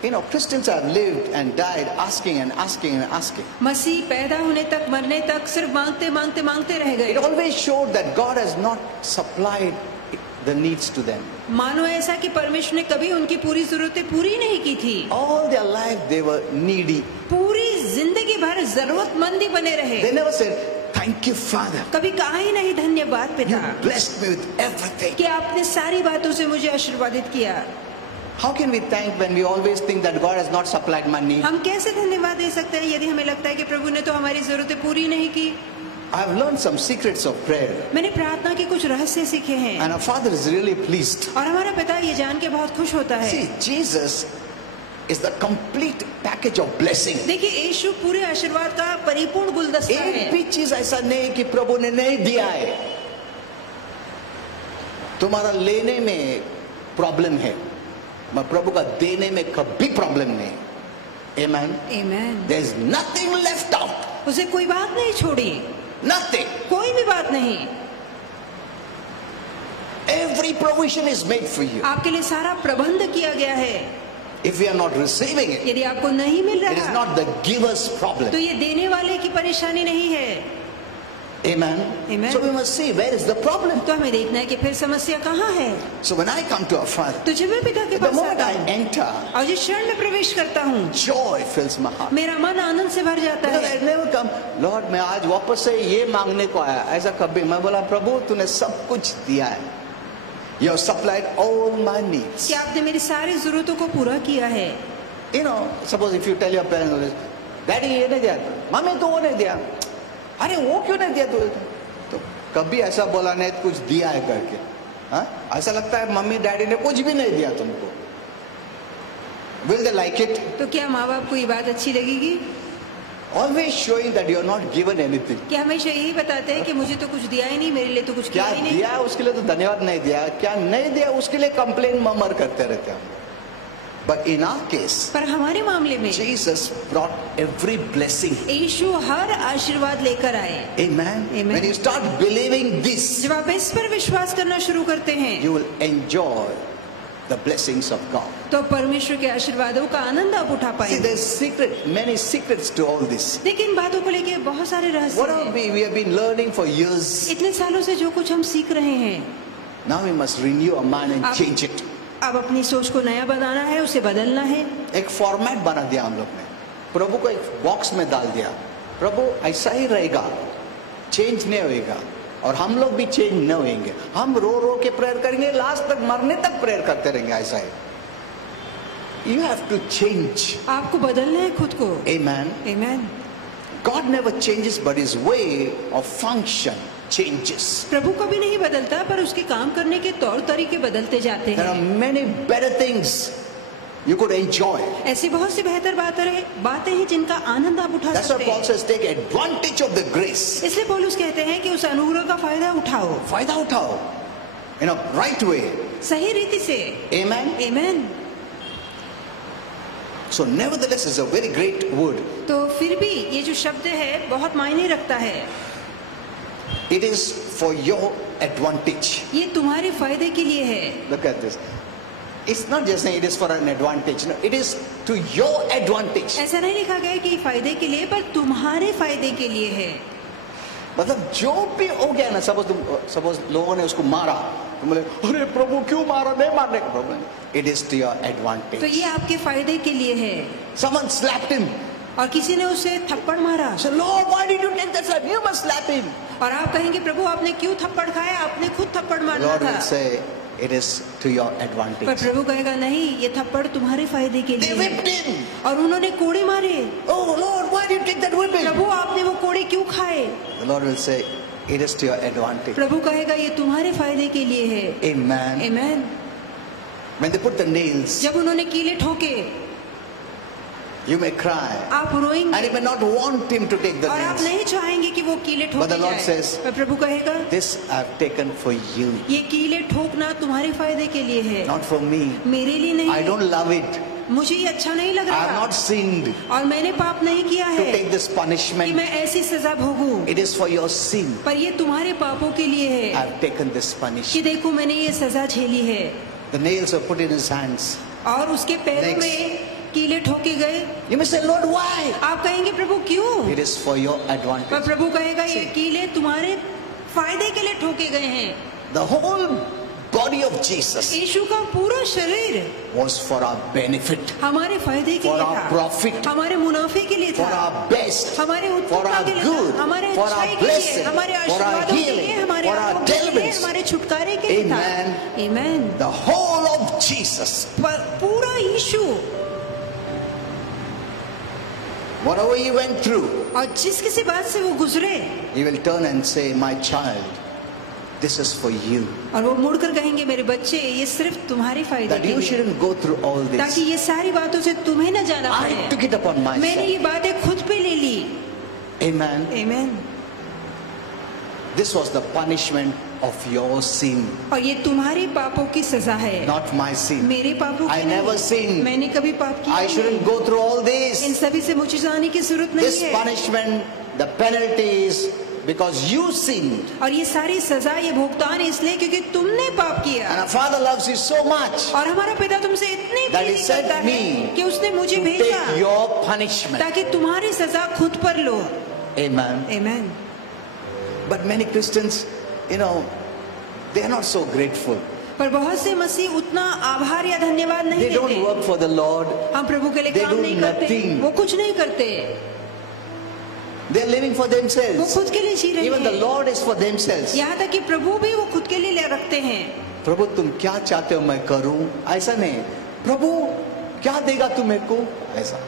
You know, Christians have lived and died asking and asking and asking. मसीह पैदा होने तक मरने तक सिर्फ मांगते मांगते मांगते रह It गए। always showed that God has not supplied the needs to them. मानो ऐसा कि परमेश्वर ने कभी उनकी पूरी जरूरतें पूरी नहीं की थी, All their life they were needy. पूरी जिंदगी भर जरूरतमंद ही बने रहे। They never said, thank you, Father. कभी कहा ही नहीं धन्यवाद You पिता blessed me with everything. कि आपने सारी बातों से मुझे आशीर्वादित किया। How can we thank when we always think that God has not supplied my need? हम कैसे धन्यवाद दे सकते हैं यदि हमें लगता है कि प्रभु ने तो हमारी जरूरतें पूरी नहीं की। I have learned some secrets of prayer. मैंने प्रार्थना के कुछ रहस्य सीखे हैं And our Father is really pleased. और हमारा पिता ये जान के बहुत खुश होता है। See, Jesus is the complete package of blessing. देखिए यीशु पूरे आशीर्वाद का परिपूर्ण गुलदस्ता एक है। भी चीज ऐसा नहीं कि प्रभु ने नहीं दिया है। तुम्हारा लेने में प्रॉब्लम है, मैं प्रभु का देने में कभी प्रॉब्लम नहीं। Amen. Amen. There is nothing left out. उसे कोई बात नहीं छोड़ी, Nothing. कोई भी बात नहीं। Every provision is made for you. आपके लिए सारा प्रबंध किया गया है। If we are not receiving it, यदि आपको नहीं मिल it is रहा not the giver's तो problem. ये देने वाले की परेशानी नहीं है। Amen. Amen. So we must see where is the problem. तो हमें देखना है कि फिर समस्या कहाँ है। So when I come to our Father, तो जब मैं पिता के the पास moment आता I हूँ enter, और जिस क्षण में प्रवेश करता हूँ, joy fills my heart. मेरा मन आनंद से भर जाता Because है। I never come, Lord, मैं आज वापस से ये मांगने को आया, ऐसा कभी। मैं बोला, प्रभु तूने सब कुछ दिया है. You have supplied all my needs. कि आपने मेरी सारी जरूरतों को पूरा किया है। You know, suppose if you tell your parents, Daddy ये नहीं दिया, मम्मी तो वो नहीं दिया, अरे वो क्यों नहीं दिया तू? तो कभी ऐसा बोला नहीं कुछ दिया है करके, हाँ? ऐसा लगता है मम्मी डैडी ने कुछ भी नहीं दिया तुमको. Will they like it? तो क्या माँ बाप को ये बात अच्छी लगेगी? Always showing that you are not given anything. कि हमेशा यही बताते हैं कि मुझे तो कुछ दिया ही नहीं, मेरे लिए तो कुछ किया क्या ही नहीं। दिया है उसके लिए तो धन्यवाद नहीं दिया, क्या नहीं दिया उसके लिए कंप्लेन ममर करते रहते हैं. But in our case, पर हमारे मामले में Jesus brought every blessing. यीशु हर आशीर्वाद लेकर आए। Amen. Amen. When you start believing this, जब आप इस पर विश्वास करना शुरू करते हैं you will enjoy the blessings of God. तो परमेश्वर के आशीर्वादों का आनंद आप उठा See, पाएंगे। there's many secrets to all this. देखिए इन बातों को लेके बहुत सारे रहस्य What have हैं। we have been learning for years. इतने सालों से जो कुछ हम सीख रहे हैं, Now we must renew our mind and change it. अब अपनी सोच को नया बनाना है, उसे बदलना है। एक फॉर्मेट बना दिया हम लोग ने, प्रभु को एक बॉक्स में डाल दिया, प्रभु ऐसा ही रहेगा, चेंज नहीं होएगा, और हम लोग भी चेंज नहीं होंगे. हम रो रो के प्रेयर करेंगे, लास्ट तक मरने तक प्रेयर करते रहेंगे. ऐसा है. You have to change. आपको बदलना है खुद को। Amen. Amen. God never changes, but His way of function changes. प्रभु कभी नहीं बदलता, पर उसके काम करने के तौर तरीके बदलते जाते There हैं। are many better things you could enjoy. ऐसी बहुत सी बेहतर बातें हैं जिनका आनंद आप उठा That's why सकते Paul हैं। says, take advantage of the grace. इसलिए पौलुस कहते हैं कि उस अनुग्रह का फायदा उठाओ, फायदा उठाओ, in a right way. सही रीति से। Amen. Amen. So nevertheless, it's a very great word. तो फिर भी ये जो शब्द है बहुत मायने रखता है। It is for your advantage. ये तुम्हारे फायदे के लिए है। Look at this. It's not just saying it is for an advantage. No, it is to your advantage. ऐसा नहीं लिखा गया कि फायदे के लिए, पर तुम्हारे फायदे के लिए है। मतलब जो भी हो गया ना, सपोज लोगों ने उसको मारा, तो बोले अरे प्रभु क्यों मारा, नहीं मारने का problem. It is to your advantage. तो ये आपके फायदे के लिए है। Someone slapped him. और किसी ने उसे थप्पड़ मारा। So Lord, why did you take that slap? You must slap him. और आप कहेंगे प्रभु आपने क्यों थप्पड़ खाया, आपने खुद थप्पड़ मारना Lord था। will say it is to your पर advantage. प्रभु कहेगा नहीं, ये थप्पड़ तुम्हारे फायदे के They लिए whipped है। him. और उन्होंने कोड़े मारे। Oh Lord, why did you take that whipping? प्रभु आपने वो कोड़े क्यों खाए? The Lord will say it is to your advantage. प्रभु कहेगा ये तुम्हारे फायदे के लिए है। Amen. Amen. When they put the nails, जब उन्होंने कीले ठोके, you may cry. आप रोएंगे And you may not want him to take the और आप nails. नहीं चाहेंगे कि वो कीले But the ठोके Lord जाए। says, पर प्रभु कहेगा This I have taken for you, ये कीले ठोकना तुम्हारे फायदे के लिए है, not for me. मेरे लिए I नहीं। don't love it. मुझे ये अच्छा नहीं लग I have रहा not sinned और मैंने पाप नहीं किया to है take this कि punishment. मैं ऐसी सजा भोगूं, It is for your sin. पर ये तुम्हारे पापों के लिए I है have taken this कि punishment. देखो मैंने ये सजा झेली है। The nails were put in his hands. और उसके पैरों Next. में कीले ठोके गए। You may say, Lord, why? आप कहेंगे प्रभु क्यों? It is for your पर advantage. प्रभु कहेगा ये कीले तुम्हारे फायदे के लिए ठोके गए हैं। The whole body of Jesus यीशु का पूरा शरीर was for our benefit, हमारे फायदे के for लिए our था, profit, हमारे मुनाफे के लिए for था, our best, हमारे for उत्तरता our के लिए good, था, हमारे for अच्छाई our के लिए, blessing, हमारे for our आशीर्वादों के लिए, healing, हमारे for our आरोग्य के लिए, deliverance. हमारे छुटकारे के लिए था। Amen. Amen. The whole of Jesus, पूरा यीशु, whatever he went through, और जिस किसी बात से वो गुजरे, he will turn and say, my child, this is for you. और वो मुड़कर कहेंगे मेरे बच्चे ये सिर्फ तुम्हारे फायदे That के you लिए, shouldn't go through all ताकि this. ये सारी बातों से तुम्हें न जाना I पड़े। took it upon मैंने myself. ये बातें खुद पे ले ली। Amen. Amen. This was the punishment of your sin, और ये तुम्हारे पापों की सजा है, not my sin. मेरे पापों I की never नहीं। sinned. मैंने कभी पाप किया I shouldn't नहीं। go through all in this. सभी से मुझे जाने की जरूरत नहीं This है। punishment, the penalty is because you sinned. और ये सारी सजा, ये भुगतान इसलिए क्योंकि तुमने पाप किया। And our Father loves you so much और हमारा पिता तुमसे इतनी that He प्रीति sent करता है me कि उसने मुझे to भेजा take your punishment. ताकि तुम्हारी सजा खुद पर लो। Amen. Amen. But many Christians, they are not so grateful. पर बहुत से मसीह उतना आभार या धन्यवाद नहीं They don't देते। work for the Lord. हम प्रभु के लिए They काम do नहीं करते, nothing. वो कुछ नहीं करते, They are living for वो themselves. खुद के लिए जी रहे Even the हैं। Lord is for themselves. यहाँ तक कि प्रभु भी वो खुद के लिए ले रखते हैं। प्रभु तुम क्या चाहते हो मैं करूं? ऐसा नहीं। प्रभु क्या देगा तू मेरे को? ऐसा।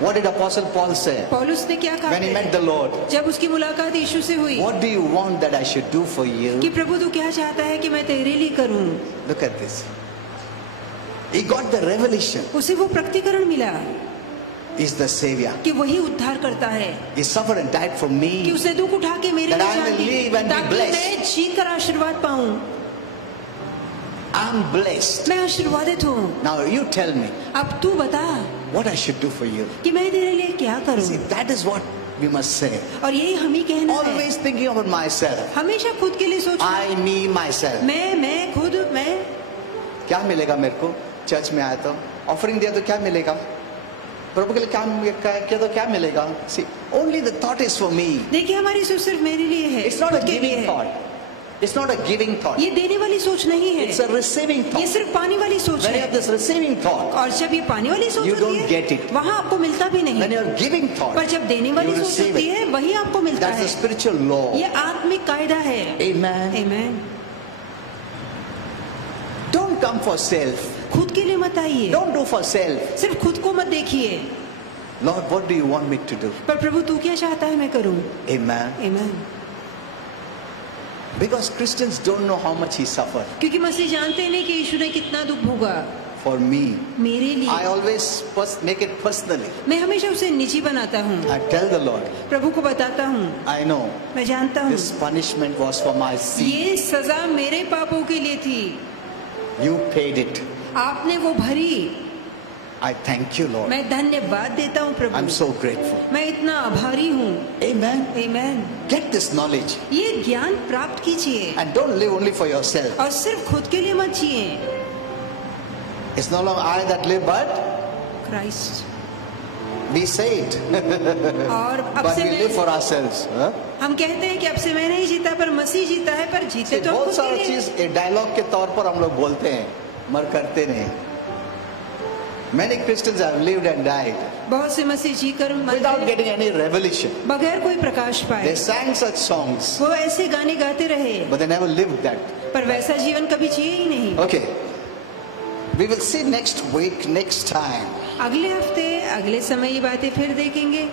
What did Apostle Paul say पौलुस ने क्या कहा when he met the Lord? जब उसकी मुलाकात यीशु से हुई What do you want that I should do for you? कि प्रभु तू क्या चाहता है कि मैं तेरे लिए करूं? Look at this. He got the revelation. उसे वो प्रकटीकरण मिला He's the Savior. कि वही उद्धार करता है, He suffered and died for कि me. उसने दुख उठा के मेरे That लिए I जान will the, live and be ताकि blessed. मैं जी कर आशीर्वाद पाऊं। I'm blessed. मैं आशीर्वादित हूँ। Now you tell me अब तू बता what I should do for you. कि मैं तेरे लिए क्या करूं? See, that is what we must say. और यही हम ही कहना है। Always thinking about myself. हमेशा खुद के लिए सोचना। I, me, myself. मैं खुद मैं क्या मिलेगा मेरे को? चर्च में आया तो ऑफरिंग दिया तो क्या मिलेगा? प्रभु के लिए काम किया तो क्या मिलेगा? See, only the thought is for me. देखिए हमारी सोच सिर्फ मेरे लिए है, It's not a खुद के लिए giving है। thought. It's not a giving thought. ये देने वाली सोच नहीं है, It's a receiving ये thought. सिर्फ पाने वाली सोच When you have है। this receiving thought, और जब ये पाने वाली सोच You होती don't है, get it. वहाँ आपको मिलता भी नहीं। when you are giving thought, पर जब देने वाली you सोच receive होती it. है, वही आपको मिलता That's है। the spiritual law. ये आत्मिक कायदा है। Amen. Amen. Don't come for self. खुद के लिए मत आइए, Don't do for self. सिर्फ खुद को मत देखिए। Lord, what do you want me to do? पर प्रभु तू क्या चाहता है मैं करूं? Amen. Amen. Because Christians don't know how much he suffered क्योंकि मसीह जानते नहीं कि यीशु ने कितना दुख भोगा for me. मेरे I लिए। always make it personally. मैं हमेशा उसे निजी बनाता हूँ, I tell the Lord, प्रभु को बताता हूँ, I know मैं जानता हूँ this punishment was for my sin. ये सजा मेरे पापों के लिए थी, You paid it. आपने वो भरी। I thank you, Lord. मैं धन्यवाद देता हूँ प्रभु, I'm so grateful. मैं इतना आभारी हूँ। Amen. Amen. Get this knowledge ये ज्ञान प्राप्त कीजिए and don't live only for yourself. और सिर्फ खुद के लिए मत जिए। It's no longer I that live, but Christ. we say it. और अब But से we live for ourselves. Huh? हम कहते हैं कि अब से मैं नहीं जीता पर मसीह जीता है, पर जीते तो हम बहुत खुद सारा के लिए। चीज एक डायलॉग के तौर पर हम लोग बोलते हैं, मगर करते नहीं। Many Christians have lived and died बहुत से मसीह जीकर मर without गए, getting any revelation. बगैर कोई प्रकाश They पाए। sang such songs, वो ऐसे गाने गाते रहे, but they never lived that. पर वैसा जीवन कभी जिए ही नहीं। Okay, we will see next week, next time. अगले हफ्ते अगले समय ये बातें फिर देखेंगे।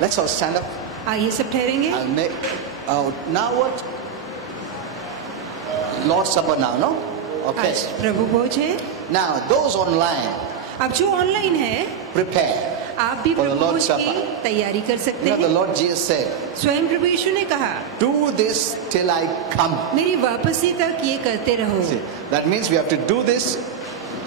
Let's all stand up. आइए सब ठहरेंगे। I'll make, now what? Lord's Supper now, no? Okay. आज प्रभु भोज है। Now, those online, अब जो ऑनलाइन है, prepare. आप भी For the प्रभु Lord's भोज की Supper. तैयारी कर सकते You know, the हैं। Lord Jesus said, स्वयं प्रभु यीशु ने कहा, do this till I come. मेरी वापसी तक ये करते रहो। See, that means we have to do this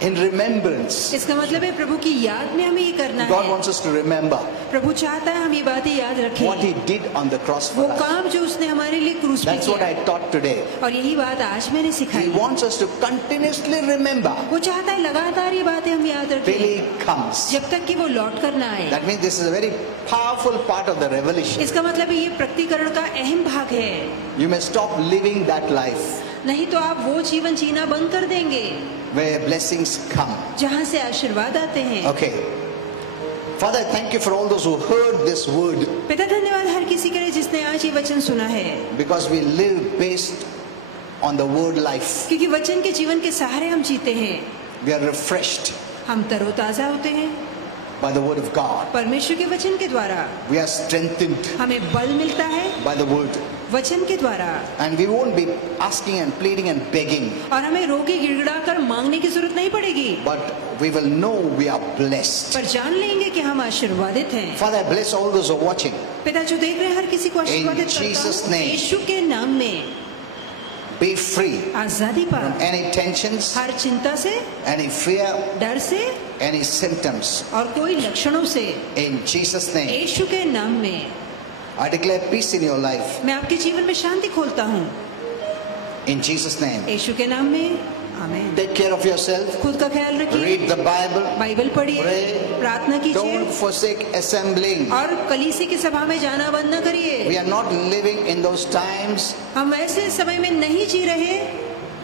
in remembrance. इसका मतलब है प्रभु की याद में हमें ये करना God है। wants us to remember प्रभु चाहता है हम ये बातें याद what He रखें, did on the cross वो for us. काम जो उसने हमारे लिए क्रूस पे That's what I किया। taught today. और यही बात आज मैंने He सिखाई। wants us to continuously remember वो चाहता है लगातार ये बातें हम याद till रखें He comes. जब तक कि वो लौट कर ना आए। That means this is a very powerful part of the revelation. इसका मतलब है ये प्रकटीकरण का अहम भाग है। You may stop living that life नहीं तो आप वो जीवन जीना बंद कर देंगे where blessings come. जहाँ से आशीर्वाद आते हैं। Okay. Father, I thank you for all those who heard this word, पिता धन्यवाद हर किसी के लिए जिसने आज ये वचन सुना है, because we live based on the word life. क्योंकि वचन के जीवन के सहारे हम जीते हैं। We are refreshed हम तरोताजा होते हैं by the word of God. परमेश्वर के वचन के द्वारा। We are strengthened हमें बल मिलता है by the word. वचन के द्वारा, And we won't be asking and pleading and begging, और हमें रोके गिड़गिड़ा कर मांगने की जरूरत नहीं पड़ेगी, but we will know we are blessed. पर जान लेंगे कि हम आशीर्वादित हैं। Father, I bless all those who are watching. पिता जो देख रहे हैं हर किसी को आशीर्वादित करता Jesus' हूँ। name. यीशु के नाम में Be free आजादी पा, from any tensions, हर चिंता से, any fear, डर से any symptoms. और कोई लक्षणों से। In Jesus' name, यीशु के नाम में I declare peace in your life. मैं आपके जीवन में शांति खोलता हूँ। In Jesus' name. यीशु के नाम में आमीन। Take care of yourself. खुद का ख्याल रखिए, Read the Bible. बाइबल पढ़िए, Pray. प्रार्थना कीजिए Don't forsake assembling. और कलीसिया की सभा में जाना बंद न करिए। We are not living in those times हम ऐसे समय में नहीं जी रहे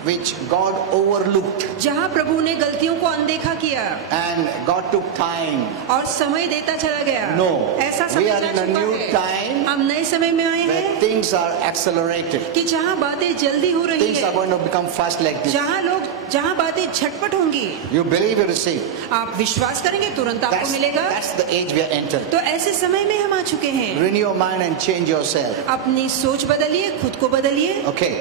which God overlooked, जहाँ प्रभु ने गलतियों को अनदेखा किया and God took time. और समय देता चला गया। No. ऐसा We समय are जा in a चुका new है। time हम नए समय में आए where हैं things are accelerated. कि जहाँ बातें जल्दी हो रही Things are है, going to become fast like this. जहाँ बातें झटपट होंगी, You believe, you receive. आप विश्वास करेंगे तुरंत आपको मिलेगा। That's the age we are entered. तो ऐसे समय में हम आ चुके हैं। Renew your mind and change yourself. अपनी सोच बदलिए, खुद को बदलिए। Okay.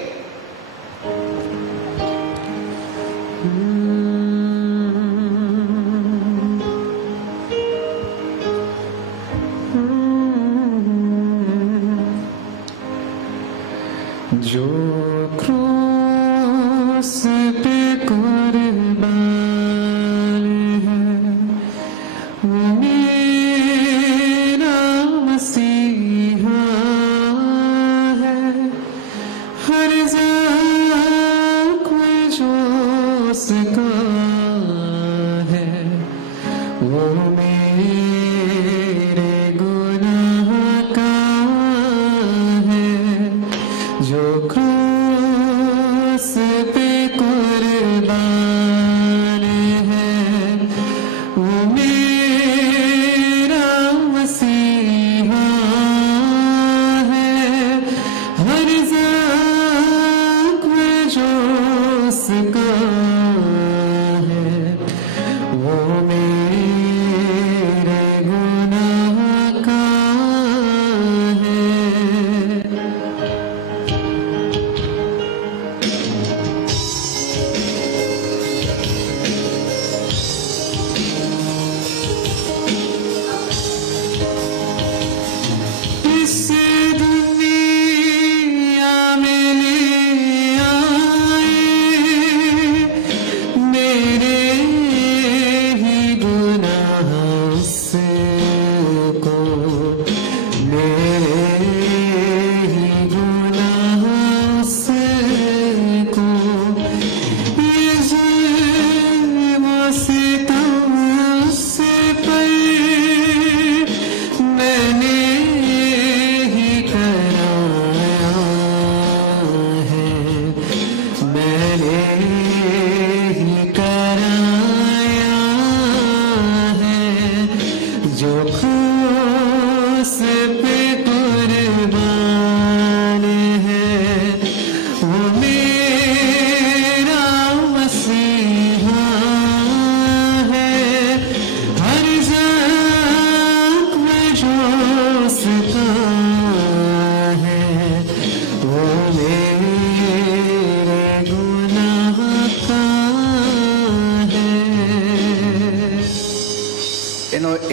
जो क्रूस पे कुर्बान है वो मेरा मसीहा है। हर ज़ख्म जो उसका है वो मेरे गुनाह का है। जो क्रूस पे कुर्बान है वो मेरा मसीहा है। हर ज़ख्म जो उसका है वो मेरे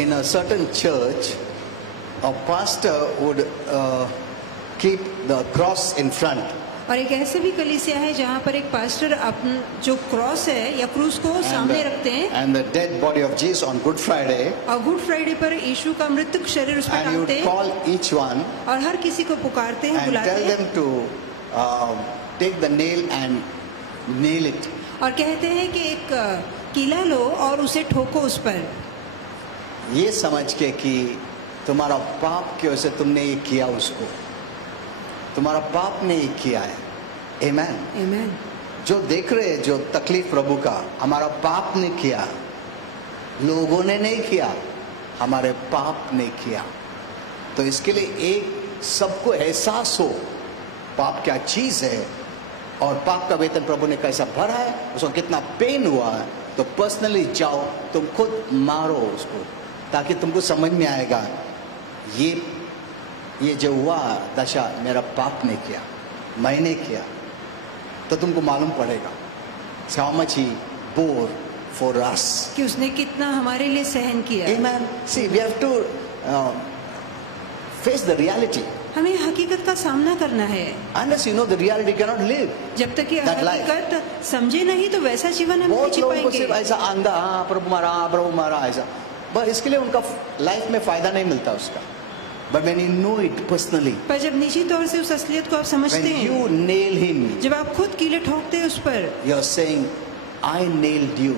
in a certain church, a pastor would keep the cross in front. और एक ऐसे भी कलीसिया है जहाँ पर एक पास्टर अपन जो क्रॉस है या क्रूस को सामने रखते हैं And the dead body of Jesus on Good Friday, और गुड फ्राइडे पर यीशु का मृतक शरीर उस पर and you टांगते would हैं call each one और हर किसी को पुकारते हैं, and बुलाते tell हैं them to take the nail and nail it. और कहते हैं कि एक कीला लो और उसे ठोको उस पर, ये समझ के कि तुम्हारा पाप की वजह से तुमने ये किया, उसको तुम्हारा पाप ने ये किया है. आमेन. आमेन. जो देख रहे हैं जो तकलीफ प्रभु का, हमारा पाप ने किया, लोगों ने नहीं किया, हमारे पाप ने किया. तो इसके लिए एक सबको एहसास हो पाप क्या चीज है और पाप का वेतन प्रभु ने कैसा भरा है, उसको कितना पेन हुआ है. तो पर्सनली जाओ, तुम खुद मारो उसको, ताकि तुमको समझ में आएगा ये जो हुआ दशा मेरा पाप ने किया, मैंने किया. तो तुमको मालूम पड़ेगा how much he bore for us. कि उसने कितना हमारे लिए सहन किया. Amen. See, we have to face the reality. हमें हकीकत का सामना करना है. Unless you know the reality, you cannot live. जब तक ये That life. हकीकत समझे नहीं तो वैसा जीवन हम नहीं बहुत जी लोगों को पाएंगे. सिर्फ ऐसा आंधा, हाँ प्रभु मारा ऐसा, बस इसके लिए उनका लाइफ में फायदा नहीं मिलता उसका. But when you know it personally, पर जब निजी तौर से उस असलियत को आप समझते when हैं, you nail him, जब आप खुद कीले ठोकते हैं उस पर, you are saying, I nailed you.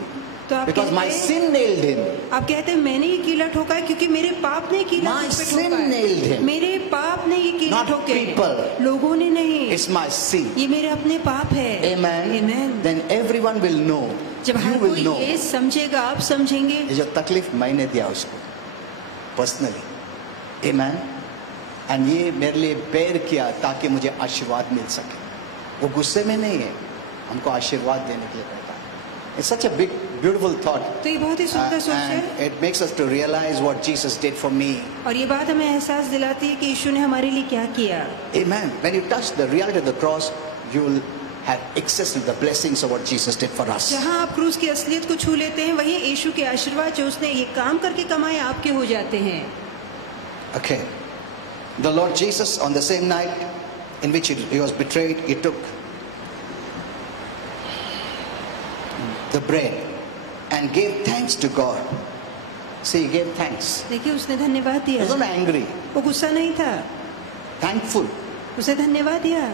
तो आप Because my कहते हैं- sin nailed him. आप कहते हैं मैंने ये कीला ठोका है क्योंकि मेरे पाप ने कीला My मुझ पे sin ठोका है. nailed him. मेरे पाप ने ये कीला Not ठोके हैं. people. लोगों ने नहीं. It's my sin. ये मेरे अपने पाप है. Amen. Amen. Then everyone will know. जब You हर will कोई know. ये समझेगा, आप समझेंगे. ये जो तकलीफ मैंने दिया उसको पर्सनली. Amen. And ये मेरे लिए बेर किया ताकि मुझे आशीर्वाद मिल सके. वो गुस्से में नहीं है, हमको आशीर्वाद देने के लिए कहता है. It's such a big, beautiful thought. तो ये बहुत ही सुंदर सोच है And it makes us to realize what Jesus did for me. और ये बात हमें एहसास दिलाती है कि यीशु ने हमारे लिए क्या किया. Amen. When you touch the reality of the cross, you will have access to the blessings of what Jesus did for us. जहाँ आप क्रूस की असलियत को छू लेते हैं, वही यीशु के आशीर्वाद जो उसने ये काम करके कमाए आपके हो जाते हैं. Okay. The Lord Jesus, on the same night in which he was betrayed, he took the bread and gave thanks to God. See, he gave thanks. देखिए उसने धन्यवाद He दिया. was not angry, वो गुस्सा नहीं था, thankful उसे धन्यवाद दिया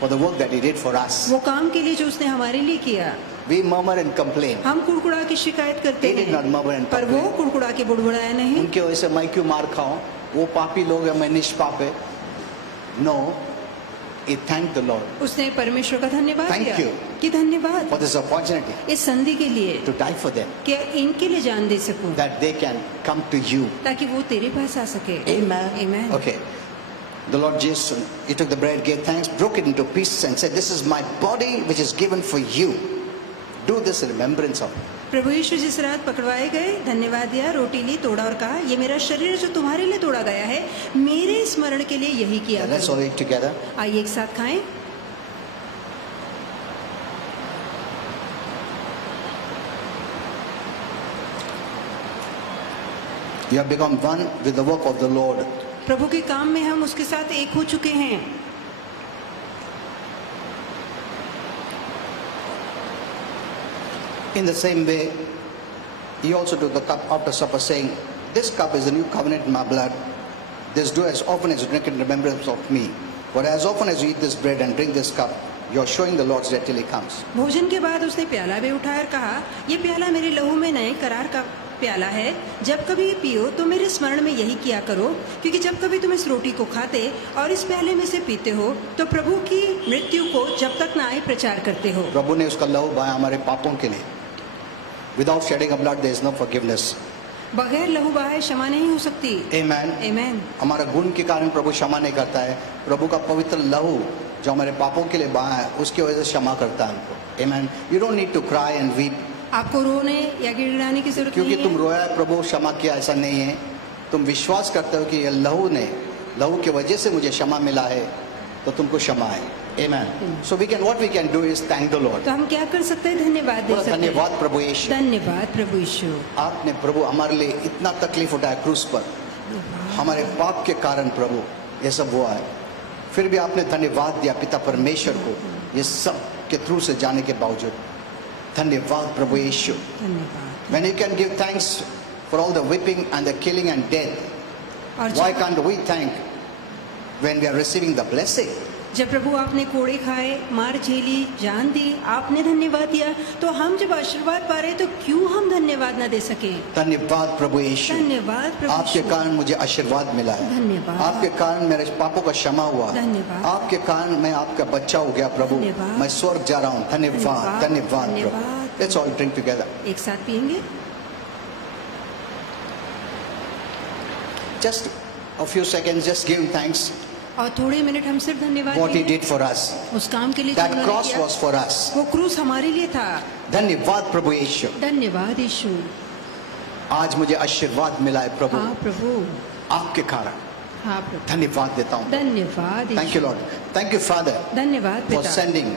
for the work that he did for us. वो काम के लिए जो उसने हमारे लिए किया. We murmur and complain. हम कुड़कुड़ा की शिकायत करते He did not हैं, murmur and पर वो complain. कुड़कुड़ा के बुड़बुड़ाया नहीं. उनके वजह से मैं क्यों मार खाऊं, वो पापी लोग हैं, मैं निष्पाप है. No, he thanked the Lord उसने परमेश्वर का धन्यवाद Thank दिया you. कि धन्यवाद for this opportunity इस संधि के लिए to die for them, कि इनके लिए जान दे सकूं that they can come to you. ताकि वो तेरे पास आ सके. Amen. Amen. Okay. The Lord Jesus, he took the bread, gave thanks, broke it into pieces and said, this is my body which is given for you. Do this in remembrance of me. प्रभु यीशु जिस रात पकड़वाए गए, धन्यवाद दिया, रोटी ली, तोड़ा और कहा, ये मेरा शरीर जो तुम्हारे लिए तोड़ा गया है, मेरे स्मरण के लिए यही किया Let's करो. all eat together. आइए एक साथ खाएं. You have become one with the work of the Lord. प्रभु के काम में हम उसके साथ एक हो चुके हैं. In the same way, he also took the cup after supper, saying, this cup is the new covenant in my blood. This do as often as you drink in remembrance of me. For as often as you eat this bread and drink this cup, you are showing the Lord's death till he comes. भोजन के बाद उसने प्याला भी उठाया और कहा, ये प्याला मेरे लहू में नए करार का प्याला है. जब कभी ये पियो तो मेरे स्मरण में यही किया करो, क्योंकि जब कभी तुम इस रोटी को खाते और इस प्याले में से पीते हो तो प्रभु की मृत्यु को जब तक न आए प्रचार करते हो. प्रभु ने उसका लहू बहाया हमारे पापों के लिए. Without shedding of blood, there is no forgiveness. बगैर लहू बहाए क्षमा नहीं हो सकती. Amen. Amen. हमारा गुण के कारण प्रभु क्षमा नहीं करता है. प्रभु का पवित्र लहू जो हमारे पापों के लिए बहा है, उसकी वजह से क्षमा करता है हमको. Amen. You don't need to cry and weep. आपको रोने या गिड़गिड़ाने की जरूरत क्योंकि नहीं तुम है. रोया प्रभु क्षमा किया, ऐसा नहीं है. तुम विश्वास करते हो कि ये लहू की वजह से मुझे क्षमा मिला है. तो तुमको क्षमा है। Amen. So what we can do is thank the Lord. तो हम क्या कर सकते हैं? धन्यवाद दे बोला, सकते हैं। धन्यवाद प्रभु यीशु, धन्यवाद प्रभु यीशु, आपने प्रभु हमारे लिए इतना तकलीफ उठाया क्रूस पर, हमारे पाप के कारण प्रभु ये सब हुआ है, फिर भी आपने धन्यवाद दिया पिता परमेश्वर को ये सब के थ्रू से जाने के बावजूद। धन्यवाद प्रभु यीशु। धन्यवाद। When you can give thanks for all the whipping and the killing and death, और why can't we thank when we are receiving the blessing? जब प्रभु आपने कोड़े खाए, मार झेली, जान दी, आपने धन्यवाद दिया, तो हम जब आशीर्वाद पा रहे तो क्यों हम धन्यवाद ना दे सके? धन्यवाद प्रभु यीशु, धन्यवाद प्रभु आपके यीशु। कारण मुझे आशीर्वाद मिला है, धन्यवाद। आपके कारण मेरे पापों का क्षमा हुआ, धन्यवाद। आपके कारण मैं आपका बच्चा हो गया प्रभु, धन्यवाद। मैं स्वर्ग जा रहा हूँ। धन्यवाद धन्यवाद प्रभु। धन्यवाद। Let's all drink together. एक साथ पिएंगे। Just a few seconds, just giving thanks और थोड़े मिनट हम सिर्फ धन्यवाद what he देंगे did for us. उस काम के लिए जो That उन्होंने cross किया। was for us. वो क्रूस हमारे लिए था। धन्यवाद प्रभु यीशु, धन्यवाद यीशु। आज मुझे आशीर्वाद मिला है प्रभु हाँ प्रभु, आपके कारण। हाँ प्रभु, धन्यवाद देता हूँ। धन्यवाद Thank you Yeshu. Lord. Thank you Father धन्यवाद for पिता, sending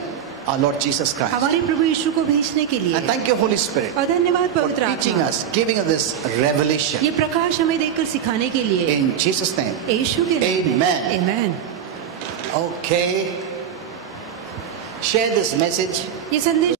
our Lord Jesus Christ. हमारे प्रभु यीशु को भेजने के लिए। And thank you Holy Spirit और धन्यवाद for पवित्र teaching आत्मा, us, giving us this revelation. ये प्रकाश हमें देकर सिखाने के लिए। In Jesus' name. यीशु के नाम में। Amen. Amen. Okay. Share this message ये संदेश